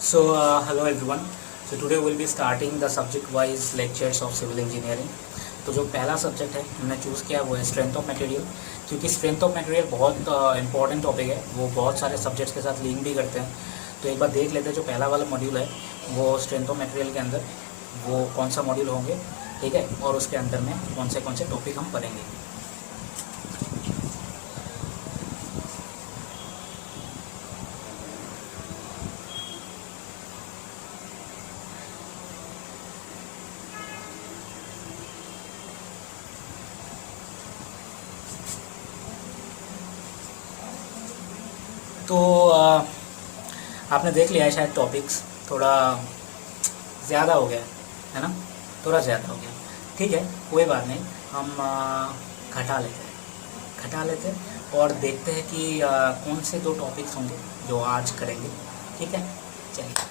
Hello everyone. So today we'll be starting the subject-wise lectures of civil engineering. तो जो पहला subject है हमने चूज़ किया वो है स्ट्रेंथ ऑफ मटेरियल, क्योंकि स्ट्रेंथ ऑफ मटेरियल बहुत इंपॉर्टेंट टॉपिक है, वो बहुत सारे सब्जेक्ट्स के साथ लिंक भी करते हैं। तो एक बार देख लेते हैं जो पहला वाला मॉड्यूल है वो स्ट्रेंथ ऑफ मटेरियल के अंदर वो कौन सा मॉड्यूल होंगे, ठीक है, और उसके अंदर में कौन से टॉपिक हम पढ़ेंगे। तो आपने देख लिया है शायद टॉपिक्स थोड़ा ज़्यादा हो गया है ना, थोड़ा ज़्यादा हो गया। ठीक है, कोई बात नहीं, हम घटा लेते हैं और देखते हैं कि कौन से दो टॉपिक्स होंगे जो आज करेंगे। ठीक है, चलिए।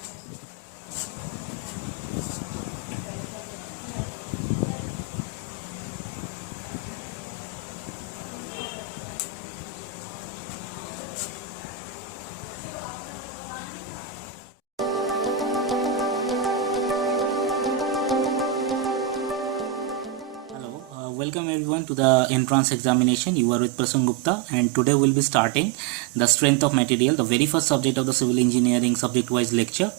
Welcome everyone to the entrance examination. You are with Prasun Gupta and today we'll be starting the strength of material, the very first subject of the civil engineering subject wise lecture.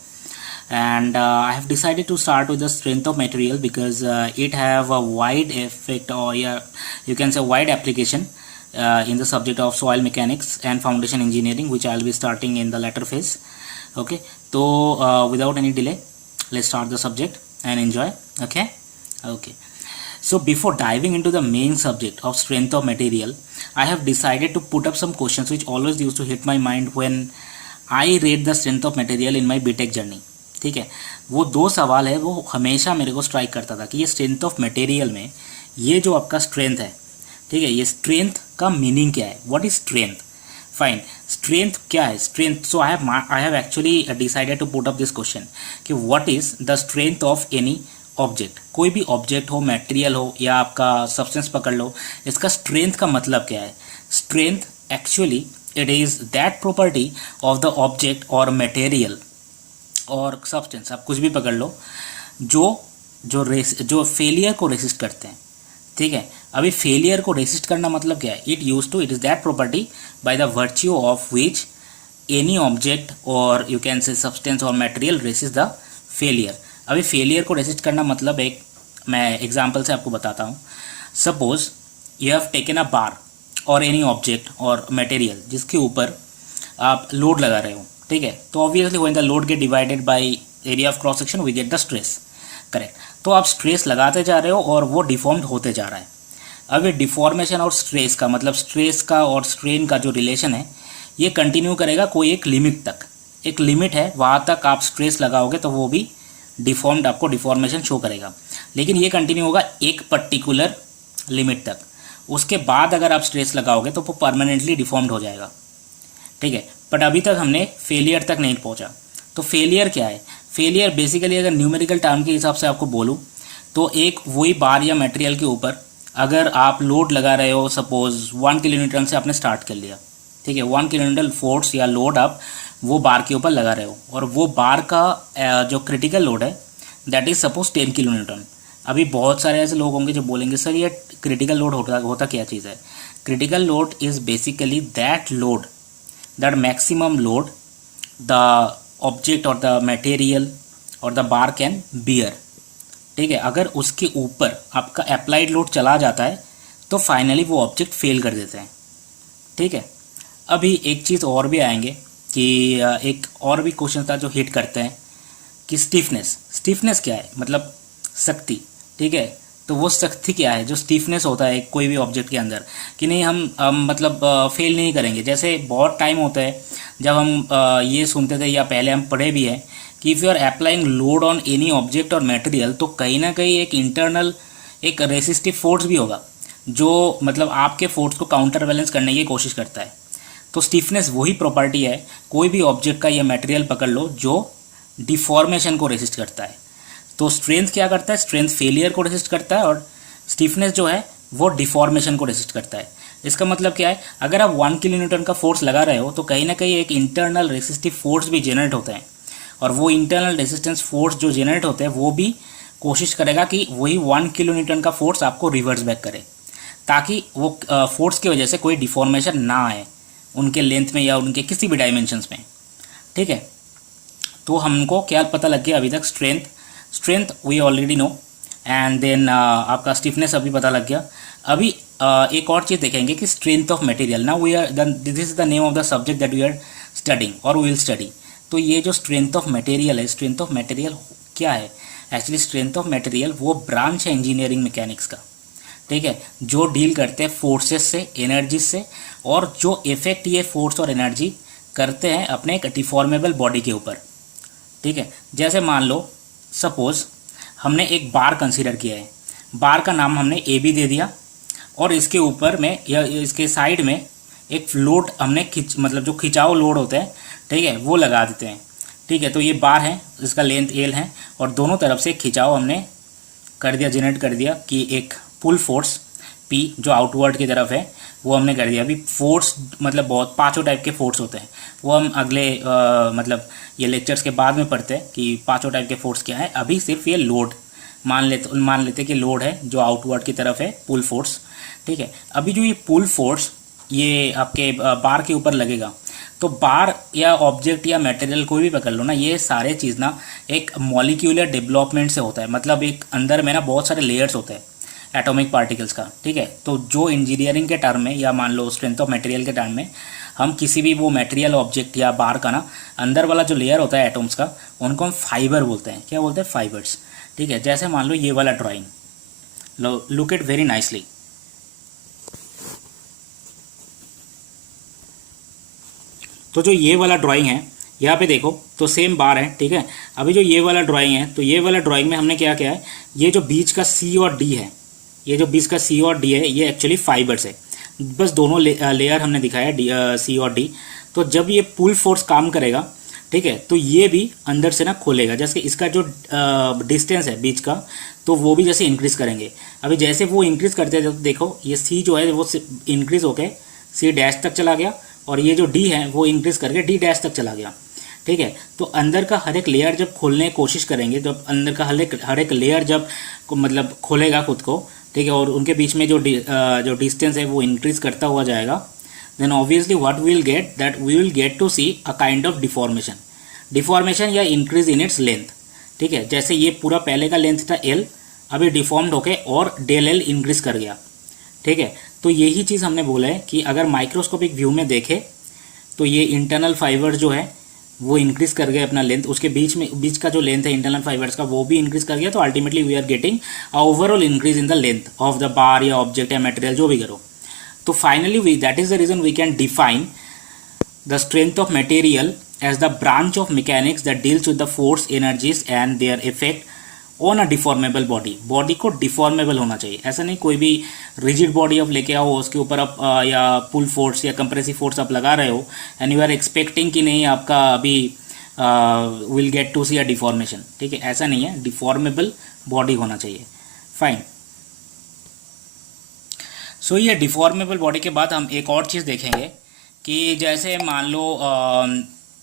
And I have decided to start with the strength of material because it have a wide effect, or yeah, you can say wide application in the subject of soil mechanics and foundation engineering, which I'll be starting in the latter phase. Okay, so without any delay, let's start the subject and enjoy. Okay. So before diving into the main subject of strength of material, I have decided to put up some questions which always used to hit my mind when I read the strength of material in my BTech journey. ठीक है, वो दो सवाल है वो हमेशा मेरे को स्ट्राइक करता था कि ये स्ट्रेंथ ऑफ मटेरियल में ये जो आपका स्ट्रेंथ है, ठीक है, ये स्ट्रेंथ का मीनिंग क्या है, what is strength. Fine, strength क्या है, strength. So I have actually decided to put up this question कि what is the strength of any object. कोई भी ऑब्जेक्ट हो, मटेरियल हो या आपका सब्सटेंस पकड़ लो, इसका स्ट्रेंथ का मतलब क्या है। Strength actually it is that property of the object और मटेरियल और सब्सटेंस, आप कुछ भी पकड़ लो, जो फेलियर को रेसिस्ट करते हैं। ठीक है, अभी फेलियर को रेसिस्ट करना मतलब क्या है, it is that property by the virtue of which any object और यू कैन से सब्सटेंस और मटेरियल रेसिस्ट द फेलियर। अभी फेलियर को रेसिस्ट करना मतलब एक मैं एग्जांपल से आपको बताता हूँ। Suppose you have taken a bar और एनी ऑब्जेक्ट और मटेरियल जिसके ऊपर आप लोड लगा रहे हो, ठीक है, तो obviously when the load get divided by area of cross section we get the stress, correct. तो आप स्ट्रेस लगाते जा रहे हो और वो डिफॉर्म्ड होते जा रहा है। अब ये डिफॉर्मेशन और स्ट्रेस का मतलब स्ट्रेस का और स्ट्रेन का जो रिलेशन है ये कंटिन्यू करेगा कोई एक लिमिट तक। एक लिमिट है, वहाँ तक आप स्ट्रेस लगाओगे तो वो भी डिफॉर्म्ड आपको डिफॉर्मेशन शो करेगा, लेकिन ये कंटिन्यू होगा एक पर्टिकुलर लिमिट तक। उसके बाद अगर आप स्ट्रेस लगाओगे तो वो परमानेंटली डिफॉर्म्ड हो जाएगा, ठीक है। बट अभी तक हमने फेलियर तक नहीं पहुंचा। तो फेलियर क्या है, फेलियर बेसिकली अगर न्यूमेरिकल टर्म के हिसाब से आपको बोलूँ तो एक वही बार या मटेरियल के ऊपर अगर आप लोड लगा रहे हो, सपोज 1 किलोन्यूटन से आपने स्टार्ट कर लिया, ठीक है, 1 किलोन्यूटन फोर्स या लोड आप वो बार के ऊपर लगा रहे हो और वो बार का जो क्रिटिकल लोड है that is suppose 10 kilo Newton. अभी बहुत सारे ऐसे लोग होंगे जो बोलेंगे सर ये क्रिटिकल लोड होता क्या चीज़ है। Critical load is basically that load, that maximum load the object और द मटेरियल और द बार कैन बियर, ठीक है। अगर उसके ऊपर आपका अप्लाइड लोड चला जाता है तो फाइनली वो ऑब्जेक्ट फेल कर देते हैं, ठीक है। अभी एक चीज़ और भी आएंगे कि एक और भी क्वेश्चन था जो हिट करते हैं कि स्टिफनेस क्या है, मतलब शक्ति, ठीक है। तो वो शक्ति क्या है, जो स्टिफनेस होता है कोई भी ऑब्जेक्ट के अंदर कि नहीं हम मतलब फेल नहीं करेंगे। जैसे बहुत टाइम होता है जब हम ये सुनते थे या पहले हम पढ़े भी हैं कि if you are applying load on any object और मटेरियल तो कहीं ना कहीं एक इंटरनल एक रेसिस्टिव फोर्स भी होगा जो मतलब आपके फोर्स को काउंटर बैलेंस करने की कोशिश करता है। तो स्टिफनेस वही प्रॉपर्टी है कोई भी ऑब्जेक्ट का या मटेरियल पकड़ लो जो डिफॉर्मेशन को रेसिस्ट करता है। तो स्ट्रेंथ क्या करता है, स्ट्रेंथ फेलियर को रेसिस्ट करता है और स्टिफनेस जो है वो डिफॉर्मेशन को रेसिस्ट करता है। इसका मतलब क्या है, अगर आप 1 किलो न्यूटन का फोर्स लगा रहे हो तो कहीं ना कहीं एक इंटरनल रेसिस्टिव फोर्स भी जनरेट होता है और वो इंटरनल रेजिस्टेंस फोर्स जो जनरेट होते हैं वो भी कोशिश करेगा कि वही 1 किलो न्यूटन का फोर्स आपको रिवर्स बैक करे, ताकि वो फोर्स की वजह से कोई डिफॉर्मेशन ना आए उनके लेंथ में या उनके किसी भी डायमेंशंस में। ठीक है, तो हमको क्या पता लग गया अभी तक? Strength we already know, and then आपका स्टिफनेस अभी पता लग गया। अभी एक और चीज़ देखेंगे कि strength of material. Now we are this is the name of the subject that we are studying और वी विल स्टडी। तो ये जो स्ट्रेंथ ऑफ मटेरियल है, स्ट्रेंथ ऑफ मटेरियल क्या है? एक्चुअली स्ट्रेंथ ऑफ मटेरियल वो ब्रांच है engineering mechanics का, ठीक है, जो डील करते हैं फोर्सेस से, एनर्जी से, और जो इफेक्ट ये फोर्स और एनर्जी करते हैं अपने एक डिफॉर्मेबल बॉडी के ऊपर। ठीक है, जैसे मान लो सपोज हमने एक बार कंसीडर किया है, बार का नाम हमने ए बी दे दिया, और इसके ऊपर में या इसके साइड में एक लोड हमने मतलब जो खिंचाव लोड होता है, ठीक है, वो लगा देते हैं। ठीक है, तो ये बार है, इसका लेंथ एल है, और दोनों तरफ से खिंचाव हमने कर दिया, जनरेट कर दिया कि एक पुल फोर्स पी जो आउटवर्ड की तरफ है वो हमने कर दिया। अभी फोर्स मतलब बहुत 5 टाइप के फोर्स होते हैं, वो हम अगले मतलब ये लेक्चर्स के बाद में पढ़ते हैं कि 5 टाइप के फोर्स क्या है। अभी सिर्फ ये लोड मान लेते कि लोड है जो आउटवर्ड की तरफ है, पुल फोर्स। ठीक है, अभी जो ये पुल फोर्स ये आपके बार के ऊपर लगेगा, तो बार या ऑब्जेक्ट या मटेरियल कोई भी पकड़ लो ना, ये सारे चीज़ ना एक मॉलिक्यूलर डेवलपमेंट से होता है। मतलब एक अंदर में ना बहुत सारे लेयर्स होते हैं एटॉमिक पार्टिकल्स का। ठीक है, तो जो इंजीनियरिंग के टर्म में या मान लो स्ट्रेंथ ऑफ मटेरियल के टर्म में हम किसी भी वो मटेरियल ऑब्जेक्ट या बार का ना अंदर वाला जो लेयर होता है एटम्स का, उनको हम फाइबर बोलते हैं। क्या बोलते हैं? फाइबर्स। ठीक है, जैसे मान लो ये वाला drawing, look it very nicely. तो जो ये वाला ड्राइंग है यहाँ पे देखो तो सेम बार है। ठीक है, अभी जो ये वाला ड्राइंग है, तो ये वाला ड्राइंग में हमने क्या किया है, ये जो बीच का सी और डी है, ये जो बीच का सी और डी है, ये एक्चुअली फाइबर्स है। बस दोनों लेयर हमने दिखाया सी और डी। तो जब ये पुल फोर्स काम करेगा, ठीक है, तो ये भी अंदर से ना खोलेगा। जैसे इसका जो डिस्टेंस है बीच का, तो वो भी जैसे इंक्रीज करेंगे। अभी जैसे वो इंक्रीज करते हैं, जब देखो ये सी जो है वो इंक्रीज होके सी डैश तक चला गया, और ये जो डी है वो इंक्रीज करके डी डैश तक चला गया। ठीक है, तो अंदर का हर एक लेयर जब खोलने की कोशिश करेंगे, जब अंदर का हर एक लेयर जब मतलब खोलेगा खुद को, ठीक है, और उनके बीच में जो डिस्टेंस है वो इंक्रीज करता हुआ जाएगा, then obviously what we will get, that we will get to see a kind of deformation या इंक्रीज इन इट्स लेंथ। ठीक है, जैसे ये पूरा पहले का लेंथ था एल, अभी डिफॉर्म्ड होके और डेल एल इंक्रीज कर गया। ठीक है, तो यही चीज़ हमने बोला है कि अगर माइक्रोस्कोपिक व्यू में देखें तो ये इंटरनल फाइबर जो है वो इंक्रीज कर गए अपना लेंथ, उसके बीच का जो लेंथ है इंटरनल फाइबर्स का वो भी इंक्रीज कर गया। तो ultimately we are getting overall increase in the length of the bar या ऑब्जेक्ट या मटेरियल जो भी करो। तो finally that is the reason we can define the strength of material as the branch of mechanics that deals with the force, energies and their effect on a deformable body. Body को deformable होना चाहिए, ऐसा नहीं कोई भी rigid body आप लेके आओ, उसके ऊपर आप या पुल फोर्स या कंप्रेसिव फोर्स आप लगा रहे हो, एंड यू आर एक्सपेक्टिंग कि नहीं आपका अभी will get to see a deformation. ठीक है, ऐसा नहीं है, डिफॉर्मेबल बॉडी होना चाहिए। फाइन। सो ये डिफॉर्मेबल बॉडी के बाद हम एक और चीज़ देखेंगे कि जैसे मान लो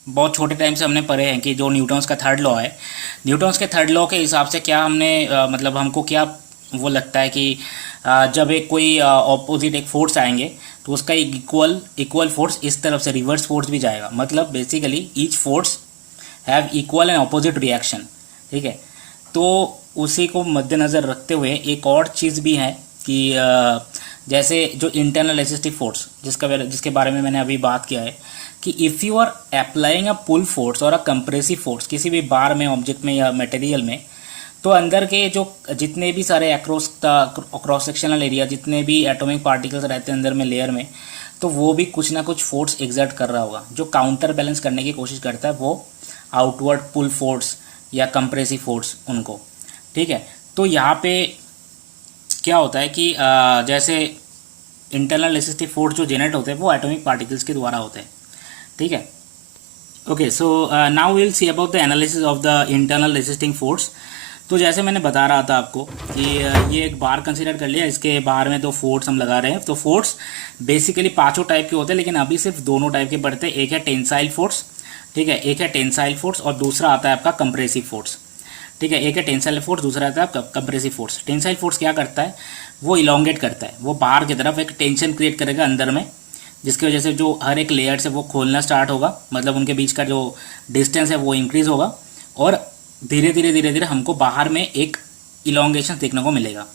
बहुत छोटे टाइम से हमने पढ़े हैं कि जो न्यूटन्स का थर्ड लॉ है, न्यूटन्स के थर्ड लॉ के हिसाब से क्या हमने मतलब हमको क्या वो लगता है कि जब एक कोई ऑपोजिट एक फोर्स आएंगे तो उसका एक इक्वल फोर्स इस तरफ से रिवर्स फोर्स भी जाएगा। मतलब basically each force have equal and opposite reaction. ठीक है, तो उसी को मद्देनज़र रखते हुए एक और चीज़ भी है कि जैसे जो इंटरनल रेसिस्टिव फोर्स जिसके बारे में मैंने अभी बात किया है कि if you are applying a pull force और अ कंप्रेसिव फोर्स किसी भी बार में, ऑब्जेक्ट में या मटेरियल में, तो अंदर के जो जितने भी सारे क्रॉस सेक्शनल एरिया, जितने भी एटॉमिक पार्टिकल्स रहते हैं अंदर में लेयर में, तो वो भी कुछ ना कुछ फोर्स एग्जर्ट कर रहा होगा जो काउंटर बैलेंस करने की कोशिश करता है वो आउटवर्ड पुल फोर्स या कंप्रेसिव फोर्स उनको। ठीक है, तो यहाँ पे क्या होता है कि जैसे इंटरनल रेसिस्टिव फोर्स जो जनरेट होते हैं वो एटॉमिक पार्टिकल्स के द्वारा होते हैं। ठीक है, okay, so now will see about the analysis of the internal resisting force. तो जैसे मैंने बता रहा था आपको कि ये एक बार कंसीडर कर लिया, इसके बाहर में तो फोर्स हम लगा रहे हैं। तो फोर्स बेसिकली 5 टाइप के होते हैं, लेकिन अभी सिर्फ दोनों टाइप के पड़ते हैं। एक है टेंसाइल फोर्स, ठीक है, एक है टेंसाइल फोर्स और दूसरा आता है आपका कंप्रेसिव फोर्स। ठीक है, एक है टेंसाइल फोर्स, दूसरा आता है कंप्रेसिव फोर्स। टेंसाइल फोर्स क्या करता है, वो इलोंगेट करता है, वो बाहर की तरफ एक टेंशन क्रिएट करेगा अंदर में, जिसकी वजह से जो हर एक लेयर से वो खोलना स्टार्ट होगा, मतलब उनके बीच का जो डिस्टेंस है वो इंक्रीज होगा और धीरे धीरे हमको बाहर में एक इलोंगेशन देखने को मिलेगा।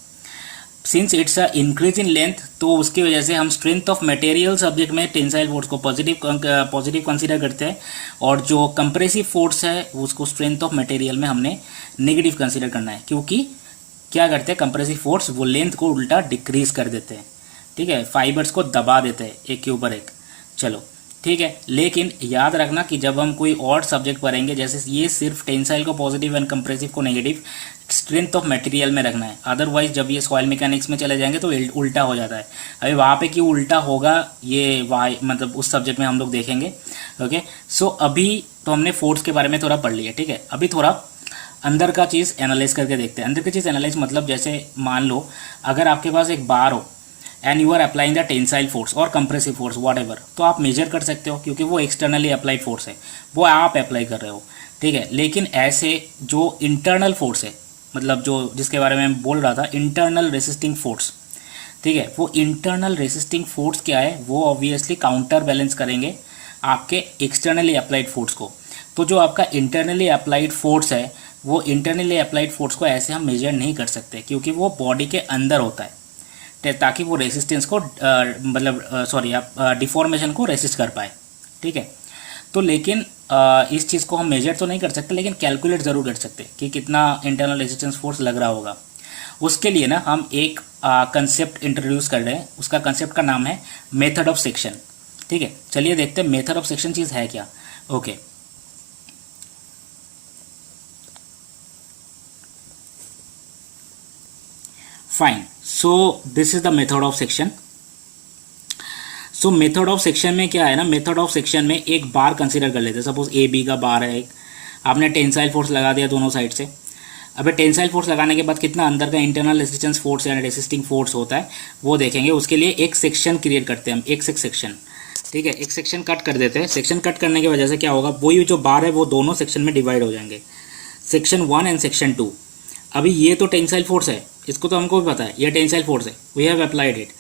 Since it's a increase in length, तो उसकी वजह से हम स्ट्रेंथ ऑफ मटेरियल सब्जेक्ट में टेंसाइल फोर्स को पॉजिटिव कंसीडर करते हैं, और जो कंप्रेसिव फोर्स है उसको स्ट्रेंथ ऑफ मटेरियल में हमने नेगेटिव कंसीडर करना है, क्योंकि क्या करते हैं कंप्रेसिव फोर्स, वो लेंथ को उल्टा डिक्रीज कर देते हैं। ठीक है, फाइबर्स को दबा देते हैं एक के ऊपर एक। चलो ठीक है, लेकिन याद रखना कि जब हम कोई और सब्जेक्ट पढ़ेंगे, जैसे ये सिर्फ टेंसाइल को पॉजिटिव एंड कंप्रेसिव को नेगेटिव, स्ट्रेंथ ऑफ मटेरियल में रखना है। अदरवाइज जब ये सॉइल मैकेनिक्स में चले जाएंगे तो उल्टा हो जाता है। अभी वहाँ पे क्यों उल्टा होगा, ये वहाँ मतलब उस सब्जेक्ट में हम लोग देखेंगे। ओके, सो अभी तो हमने फोर्स के बारे में थोड़ा पढ़ लिया। ठीक है, अभी थोड़ा अंदर का चीज़ एनालाइज करके देखते हैं। अंदर की चीज़ एनालाइज मतलब जैसे मान लो अगर आपके पास एक बार हो and you are applying the tensile force और कंप्रेसिव फोर्स वॉट एवर, तो आप मेजर कर सकते हो क्योंकि वो एक्सटर्नली अप्लाइड फोर्स है, वो आप अप्लाई कर रहे हो। ठीक है, लेकिन ऐसे जो इंटरनल फोर्स है, मतलब जो जिसके बारे में मैं बोल रहा था इंटरनल रेसिस्टिंग फोर्स, ठीक है, वो इंटरनल रेसिस्टिंग फोर्स क्या है, वो ऑब्वियसली काउंटर बैलेंस करेंगे आपके एक्सटर्नली अप्लाइड फोर्स को। तो जो आपका इंटरनली अप्लाइड फोर्स है, वो इंटरनली अप्लाइड फोर्स को ऐसे हम मेजर नहीं कर सकते क्योंकि वो बॉडी के अंदर होता है, ताकि वो रेसिस्टेंस को डिफॉर्मेशन को रेसिस्ट कर पाए। ठीक है, तो लेकिन इस चीज़ को हम मेजर तो नहीं कर सकते, लेकिन कैलकुलेट ज़रूर कर सकते कि कितना इंटरनल रेजिस्टेंस फोर्स लग रहा होगा। उसके लिए ना हम एक कंसेप्ट इंट्रोड्यूस कर रहे हैं, उसका कंसेप्ट का नाम है मेथड ऑफ सेक्शन। ठीक है, चलिए देखते हैं मेथड ऑफ सेक्शन चीज़ है क्या। Okay, fine, so this is the method of section. So method of section में क्या है ना, मेथड ऑफ सेक्शन में एक बार कंसीडर कर लेते हैं। सपोज ए बी का बार है एक, आपने टेंसाइल फोर्स लगा दिया दोनों साइड से। अबे टेंसाइल फोर्स लगाने के बाद कितना अंदर का इंटरनल रेजिस्टेंस फोर्स या रेसिस्टिंग फोर्स होता है वो देखेंगे। उसके लिए एक सेक्शन क्रिएट करते हैं हम, एक सेक्शन। ठीक है, एक सेक्शन कट कर देते हैं। सेक्शन कट करने की वजह से क्या होगा, वही जो बार है वो दोनों सेक्शन में डिवाइड हो जाएंगे, सेक्शन 1 एंड सेक्शन 2। अभी ये तो टेंसाइल फोर्स है, इसको तो हमको भी पता है ये टेंसाइल फोर्स है, वी हैव अप्लाइड इट।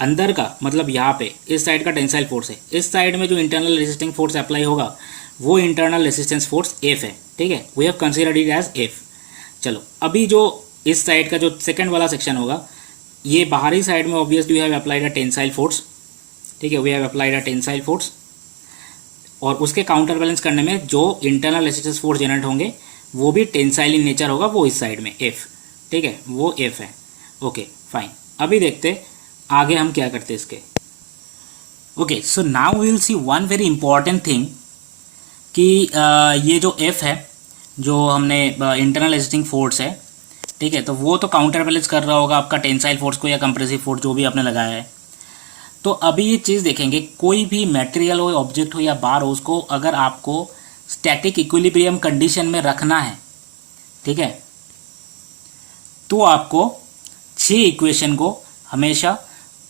अंदर का मतलब यहाँ पे इस साइड का टेंसाइल फोर्स है, इस साइड में जो इंटरनल रेजिस्टिंग फोर्स अप्लाई होगा वो इंटरनल रेजिस्टेंस फोर्स एफ है। ठीक है, we have considered it as F. चलो अभी जो इस साइड का जो सेकंड वाला सेक्शन होगा, ये बाहरी साइड में obviously we have applied a tensile force. ठीक है, we have applied a tensile force, और उसके काउंटर बैलेंस करने में जो इंटरनल रेजिस्टेंस फोर्स जनरेट होंगे वो भी टेंसाइल इन नेचर होगा, वो इस साइड में एफ। ठीक है, वो एफ है। ओके फाइन, अभी देखते आगे हम क्या करते हैं इसके। Okay, so now we will see one very important thing कि ये जो एफ है, जो हमने इंटरनल रेजिस्टिंग फोर्स है, ठीक है, तो वो तो काउंटर बैलेंस कर रहा होगा आपका टेंसाइल फोर्स को या कंप्रेसिव फोर्स जो भी आपने लगाया है। तो अभी ये चीज़ देखेंगे, कोई भी मटेरियल हो, ऑब्जेक्ट हो या बार हो, उसको अगर आपको स्टैटिक इक्विलिब्रियम कंडीशन में रखना है, ठीक है, तो आपको 6 इक्वेशन को हमेशा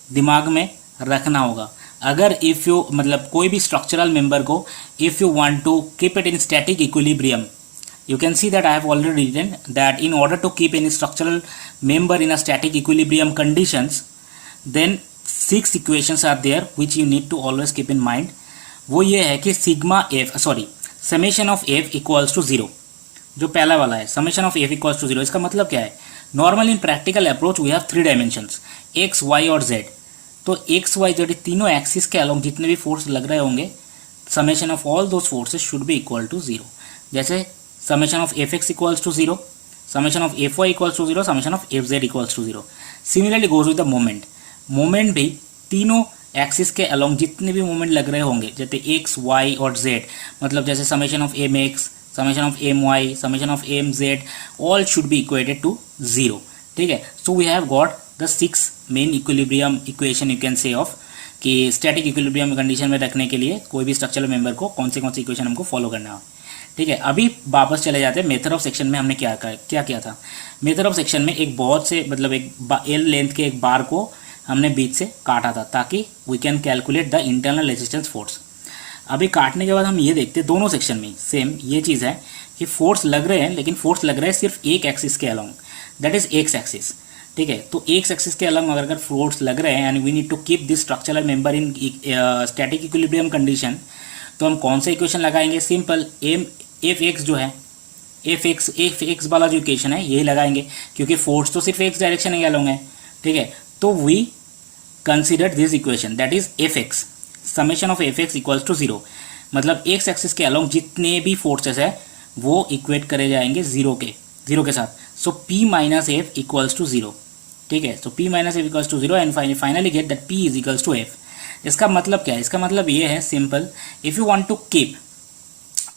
दिमाग में रखना होगा। अगर इफ़ यू मतलब कोई भी स्ट्रक्चरल मेंबर को if you want to keep it in static equilibrium, you can see that I have already written that in order to keep any structural member in a static equilibrium conditions, then 6 equations are there which you need to always keep in mind. वो ये है कि summation of f equals to 0, जो पहला वाला है summation of f equals to 0, इसका मतलब क्या है, normal in practical approach we have 3 dimensions x y और z। तो x y z तीनों एक्सिस के अलोंग जितने भी फोर्स लग रहे होंगे, summation of all those forces should be equal to 0। जैसे summation of fx equals to 0, summation of fy equals to 0, summation of fz equals to 0। Similarly goes with the moment। Moment भी तीनों axis के along जितने भी moment लग रहे होंगे, जैसे x y और z, मतलब जैसे summation of mx, summation of my, summation of mz, all should be equated to 0। ठीक है, so we have got the 6 main equilibrium equation you can say of कि स्टैटिक इक्विलिब्रियम कंडीशन में रखने के लिए कोई भी स्ट्रक्चरल मेंबर को कौन सी इक्वेशन हमको फॉलो करना है। ठीक है, अभी वापस चले जाते हैं मेथड ऑफ सेक्शन में। हमने क्या किया था, मेथड ऑफ सेक्शन में एक बहुत से मतलब एक एल लेंथ के एक बार को हमने बीच से काटा था ताकि we can calculate the internal resistance force. अभी काटने के बाद हम ये देखते हैं दोनों सेक्शन में सेम ये चीज़ है कि फोर्स लग रहे हैं, लेकिन फोर्स लग रहा है सिर्फ एक एक्सिस के along, that is x axis. ठीक है, तो एक एक्सिस के अलोंग अगर फोर्स लग रहे हैं and we need to keep this structural member in static equilibrium condition, तो हम कौन सा इक्वेशन लगाएंगे? सिंपल एम एफ एक्स जो है, एफ एक्स वाला जो इक्वेशन है यही लगाएंगे, क्योंकि फोर्स तो सिर्फ एक्स डायरेक्शन के अलोंग है। ठीक है, तो we consider this equation that is F X summation of F X equals to 0, मतलब एक्स एक्सिस के अलोंग जितने भी फोर्सेस है वो इक्वेट करे जाएंगे जीरो के साथ। So P minus F equals to 0। ठीक है, so P minus F equals to 0 and finally get that P is equals to F. इसका मतलब क्या है? इसका मतलब ये है simple, if you want to keep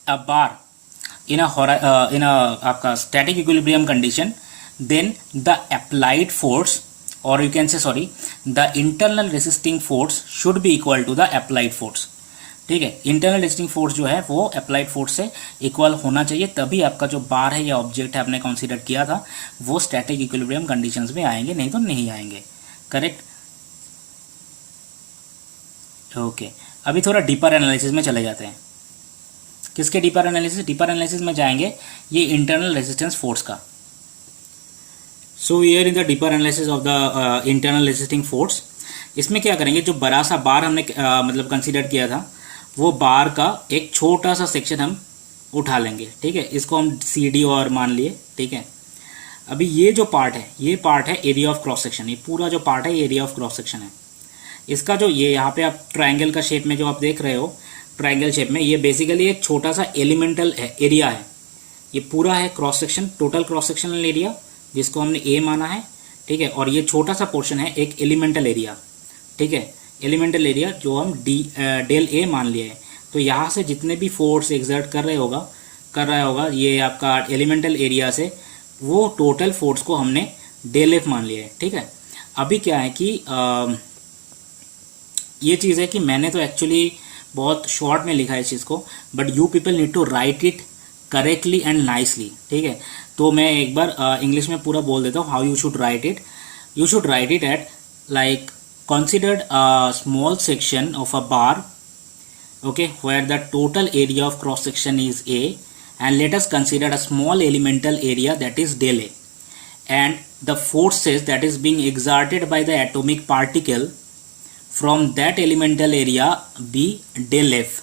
a bar in a आपका static equilibrium condition, then the applied force or you can say sorry the internal resisting force should be equal to the applied force। ठीक है, internal resisting force जो है वो applied force से equal होना चाहिए, तभी आपका जो बार है या ऑब्जेक्ट है आपने कंसीडर किया था वो स्टैटिक इक्विलिब्रियम कंडीशंस में आएंगे, नहीं तो नहीं आएंगे। Correct, okay. अभी थोड़ा डीपर एनालिसिस में चले जाते हैं। किसके डीपर एनालिसिस? डीपर एनालिसिस में जाएंगे ये इंटरनल रेजिस्टेंस फोर्स का। So here in the deeper analysis of the internal resisting force, इसमें क्या करेंगे, जो बड़ा सा बार हमने मतलब कंसीडर किया था वो बार का एक छोटा सा सेक्शन हम उठा लेंगे। ठीक है, इसको हम सी डी और मान लिए। ठीक है, अभी ये जो पार्ट है ये पार्ट है एरिया ऑफ क्रॉस सेक्शन, ये पूरा जो पार्ट है ये एरिया ऑफ क्रॉस सेक्शन है। इसका जो ये यहाँ पे आप ट्राइंगल का शेप में जो आप देख रहे हो, ट्राइंगल शेप में, ये बेसिकली एक छोटा सा एलिमेंटल एरिया है। ये पूरा है cross section, total cross sectional area जिसको हमने ए माना है। ठीक है, और ये छोटा सा पोर्शन है एक एलिमेंटल एरिया। ठीक है, एलिमेंटल एरिया जो हम डेल ए मान लिए है। तो यहाँ से जितने भी फोर्स एग्जर्ट कर रहा होगा ये आपका एलिमेंटल एरिया से, वो टोटल फोर्स को हमने डेल एफ मान लिया है। ठीक है, अभी क्या है कि ये चीज़ है कि मैंने तो एक्चुअली बहुत शॉर्ट में लिखा है इस चीज़ को, but you people need to write it correctly and nicely. ठीक है, तो मैं एक बार इंग्लिश में पूरा बोल देता हूँ how you should write it. You should write it at like considered a small section of a bar, okay, where the total area of cross section is A, and let us consider a small elemental area that is del A, and the forces that is being exerted by the atomic particle from that elemental area be del F।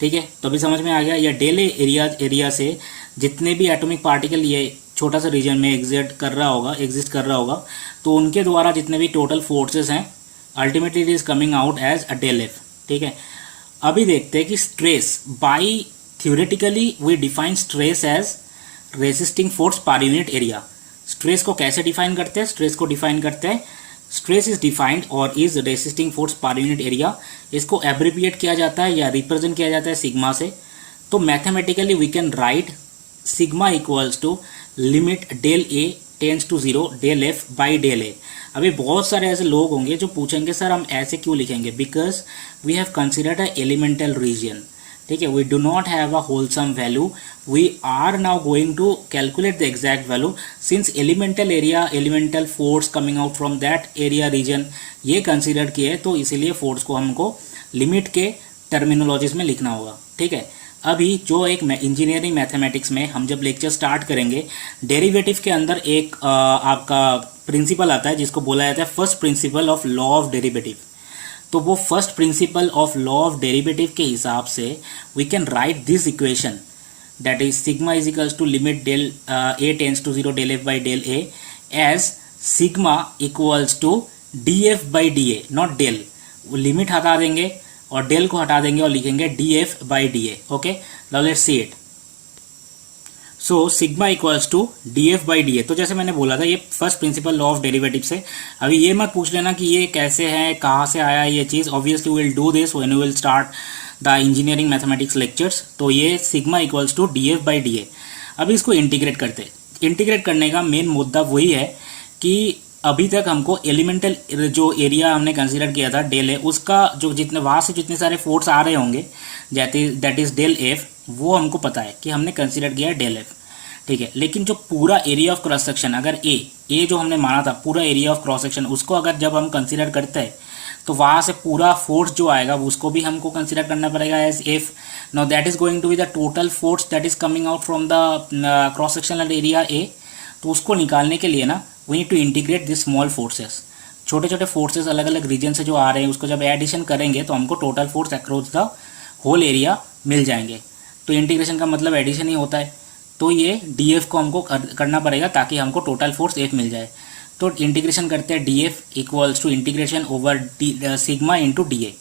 ठीक है, तो अभी समझ में आ गया, या del area से जितने भी एटॉमिक पार्टिकल ये छोटा सा रीजन में एग्जिस्ट कर रहा होगा, तो उनके द्वारा जितने भी टोटल फोर्सेस हैं ultimately it is coming out as a del F. ठीक है, अभी देखते हैं कि stress by theoretically we define stress as resisting force per unit area. Stress को कैसे डिफाइन करते हैं? स्ट्रेस इज डिफाइंड और is resisting force per unit area. इसको एब्रिविएट किया जाता है या रिप्रेजेंट किया जाता है सिग्मा से। तो mathematically we can write sigma equals to limit del A tends to 0 del F by del A. अभी बहुत सारे ऐसे लोग होंगे जो पूछेंगे सर हम ऐसे क्यों लिखेंगे, because we have considered a elemental region. ठीक है, we do not have a wholesome value, we are now going to calculate the exact value since elemental area, elemental force coming out from that area region ये consider किए, तो इसीलिए force को हमको limit के terminologies में लिखना होगा। ठीक है, अभी जो एक इंजीनियरिंग मैथमेटिक्स में हम जब लेक्चर स्टार्ट करेंगे, डेरिवेटिव के अंदर एक आपका प्रिंसिपल आता है जिसको बोला जाता है first principle of law of derivative. तो वो first principle of law of derivative के हिसाब से we can write this equation that is sigma is equals to limit del A tends to 0 del F by del A as sigma equals to D F by D A, not del. वो limit हटा देंगे और del को हटा देंगे और लिखेंगे D F by D A. Okay, now let's see it. So sigma equals to D F by D A. तो जैसे मैंने बोला था ये first principle law of derivative से। अभी ये मत पूछ लेना कि ये कैसे है, कहाँ से आया ये चीज़। Obviously will do this when you will start the engineering mathematics lectures. तो ये sigma equals to D F by D A. अभी इसको इंटीग्रेट करते, इंटीग्रेट करने का मेन मुद्दा वही है कि अभी तक हमको एलिमेंटल जो एरिया हमने कंसीडर किया था डेल ए, उसका जो जितने वहाँ से जितने सारे फोर्स आ रहे होंगे दैट इज डेल एफ, वो हमको पता है कि हमने कंसीडर किया है डेल एफ। ठीक है, लेकिन जो पूरा एरिया ऑफ क्रॉस सेक्शन अगर ए जो हमने माना था पूरा एरिया ऑफ क्रॉस सेक्शन, उसको अगर जब हम कंसीडर करते हैं तो वहाँ से पूरा फोर्स जो आएगा उसको भी हमको कंसिडर करना पड़ेगा as F. Now that is going to be the total force that is coming out from the cross sectional area A. तो उसको निकालने के लिए ना we need to integrate this small forces. छोटे छोटे फोर्सेस अलग अलग रीजन से जो आ रहे हैं उसको जब एडिशन करेंगे तो हमको total force across the whole area मिल जाएंगे. तो इंटीग्रेशन का मतलब एडिशन ही होता है. तो ये डी एफ को हमको करना पड़ेगा ताकि हमको टोटल फोर्स एफ मिल जाए. तो इंटीग्रेशन करते हैं D F equals to integration over sigma into D A.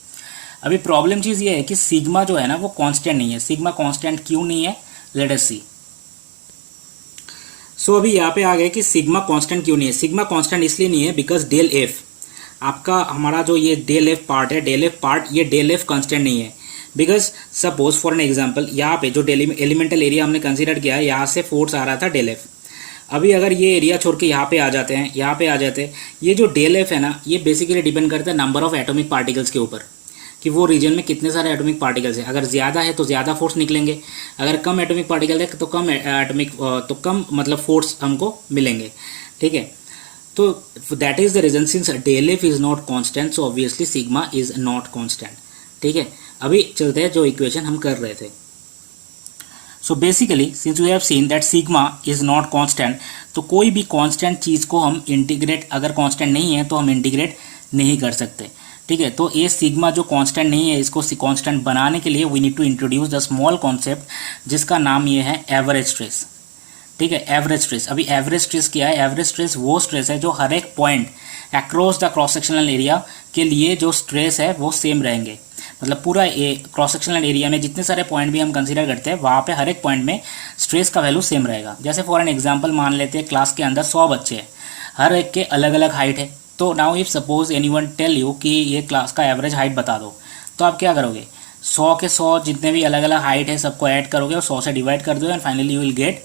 अभी प्रॉब्लम चीज़ ये है कि सिग्मा जो है ना वो कांस्टेंट नहीं है. सिग्मा कांस्टेंट क्यों नहीं है, लेट अस सी. सो अभी यहाँ पे आ गए कि सिग्मा कांस्टेंट क्यों नहीं है. सिग्मा कांस्टेंट इसलिए नहीं है बिकॉज डेल एफ आपका हमारा जो ये डेल एफ पार्ट है, डेल एफ पार्ट ये डेल एफ कांस्टेंट नहीं है. Because suppose for an example यहाँ पे जो एलिमेंटल एरिया हमने कंसीडर किया है यहाँ से फोर्स आ रहा था डेल एफ. अभी अगर ये एरिया छोड़ के यहाँ पे आ जाते हैं, यहाँ पे आ जाते हैं, ये जो डेल एफ है ना ये बेसिकली डिपेंड करता है नंबर ऑफ एटॉमिक पार्टिकल्स के ऊपर कि वो रीजन में कितने सारे एटॉमिक पार्टिकल्स हैं. अगर ज़्यादा है तो ज़्यादा फोर्स निकलेंगे, अगर कम एटॉमिक पार्टिकल है तो कम मतलब फोर्स हमको मिलेंगे. ठीक है. तो that is the reason since del F is not constant so obviously sigma is not constant. ठीक है. अभी चलते हैं जो इक्वेशन हम कर रहे थे. So basically since we have seen that sigma is not constant, तो कोई भी कांस्टेंट चीज़ को हम इंटीग्रेट, अगर कांस्टेंट नहीं है तो हम इंटीग्रेट नहीं कर सकते. ठीक है. तो ये सिग्मा जो कांस्टेंट नहीं है इसको कांस्टेंट बनाने के लिए we need to introduce the small concept जिसका नाम ये है एवरेज स्ट्रेस. ठीक है. Average stress. अभी एवरेज स्ट्रेस क्या है? एवरेज स्ट्रेस वो स्ट्रेस है जो हर एक point across the cross sectional area के लिए जो स्ट्रेस है वो सेम रहेंगे. मतलब पूरा क्रॉस सेक्शनल एरिया में जितने सारे पॉइंट भी हम कंसीडर करते हैं वहाँ पे हर एक पॉइंट में स्ट्रेस का वैल्यू सेम रहेगा. जैसे फॉर एन एग्जांपल मान लेते हैं क्लास के अंदर 100 बच्चे हैं, हर एक के अलग अलग हाइट है. तो now if suppose anyone tell you कि ये क्लास का एवरेज हाइट बता दो, तो आप क्या करोगे? 100 के 100 जितने भी अलग अलग हाइट है सबको ऐड करोगे और 100 से डिवाइड कर दो and finally you will get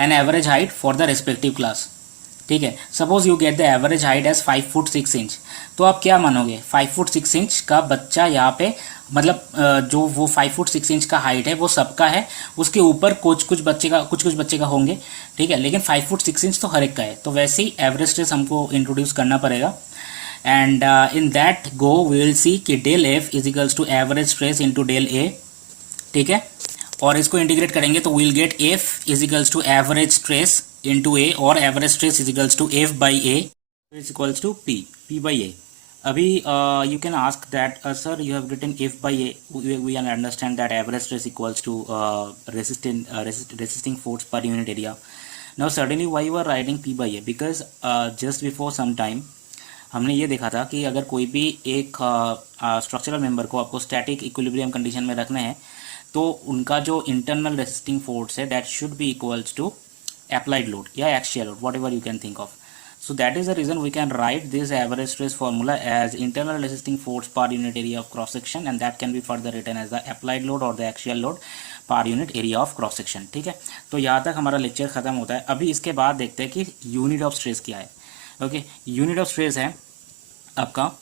an average height for the respective class. ठीक है. Suppose you get the average height as 5 foot 6 inch. तो आप क्या मानोगे? 5 फुट 6 इंच का बच्चा यहाँ पे मतलब जो वो 5 फुट 6 इंच का हाइट है वो सबका है, उसके ऊपर कुछ बच्चे का होंगे. ठीक है. लेकिन 5 फुट 6 इंच तो हर एक का है. तो वैसे ही एवरेज स्ट्रेस हमको इंट्रोड्यूस करना पड़ेगा. And in that go we will see कि del F is equals to average stress into del A. ठीक है. और इसको इंटीग्रेट करेंगे तो will get F is equals to average stress into A और average stress is equals to F by A is equals to P by A. अभी you can ask that sir you have written F by A, we can understand that average stress equals to resisting force per unit area. Now certainly why you are writing P by A? Because just before some time हमने ये देखा था कि अगर कोई भी एक structural member को आपको स्टैटिक इक्विलिब्रियम कंडीशन में रखना है तो उनका जो इंटरनल रेसिस्टिंग फोर्स है that should be equals to applied load या axial load, whatever you can think of. So that is the reason we can write this average stress formula as internal resisting force per unit area of cross section and that can be further written as the applied load or the axial load per unit area of cross section. ठीक है. तो यहाँ तक हमारा lecture खत्म होता है. अभी इसके बाद देखते हैं कि यूनिट ऑफ स्ट्रेस क्या है. ओके. यूनिट ऑफ स्ट्रेस है आपका,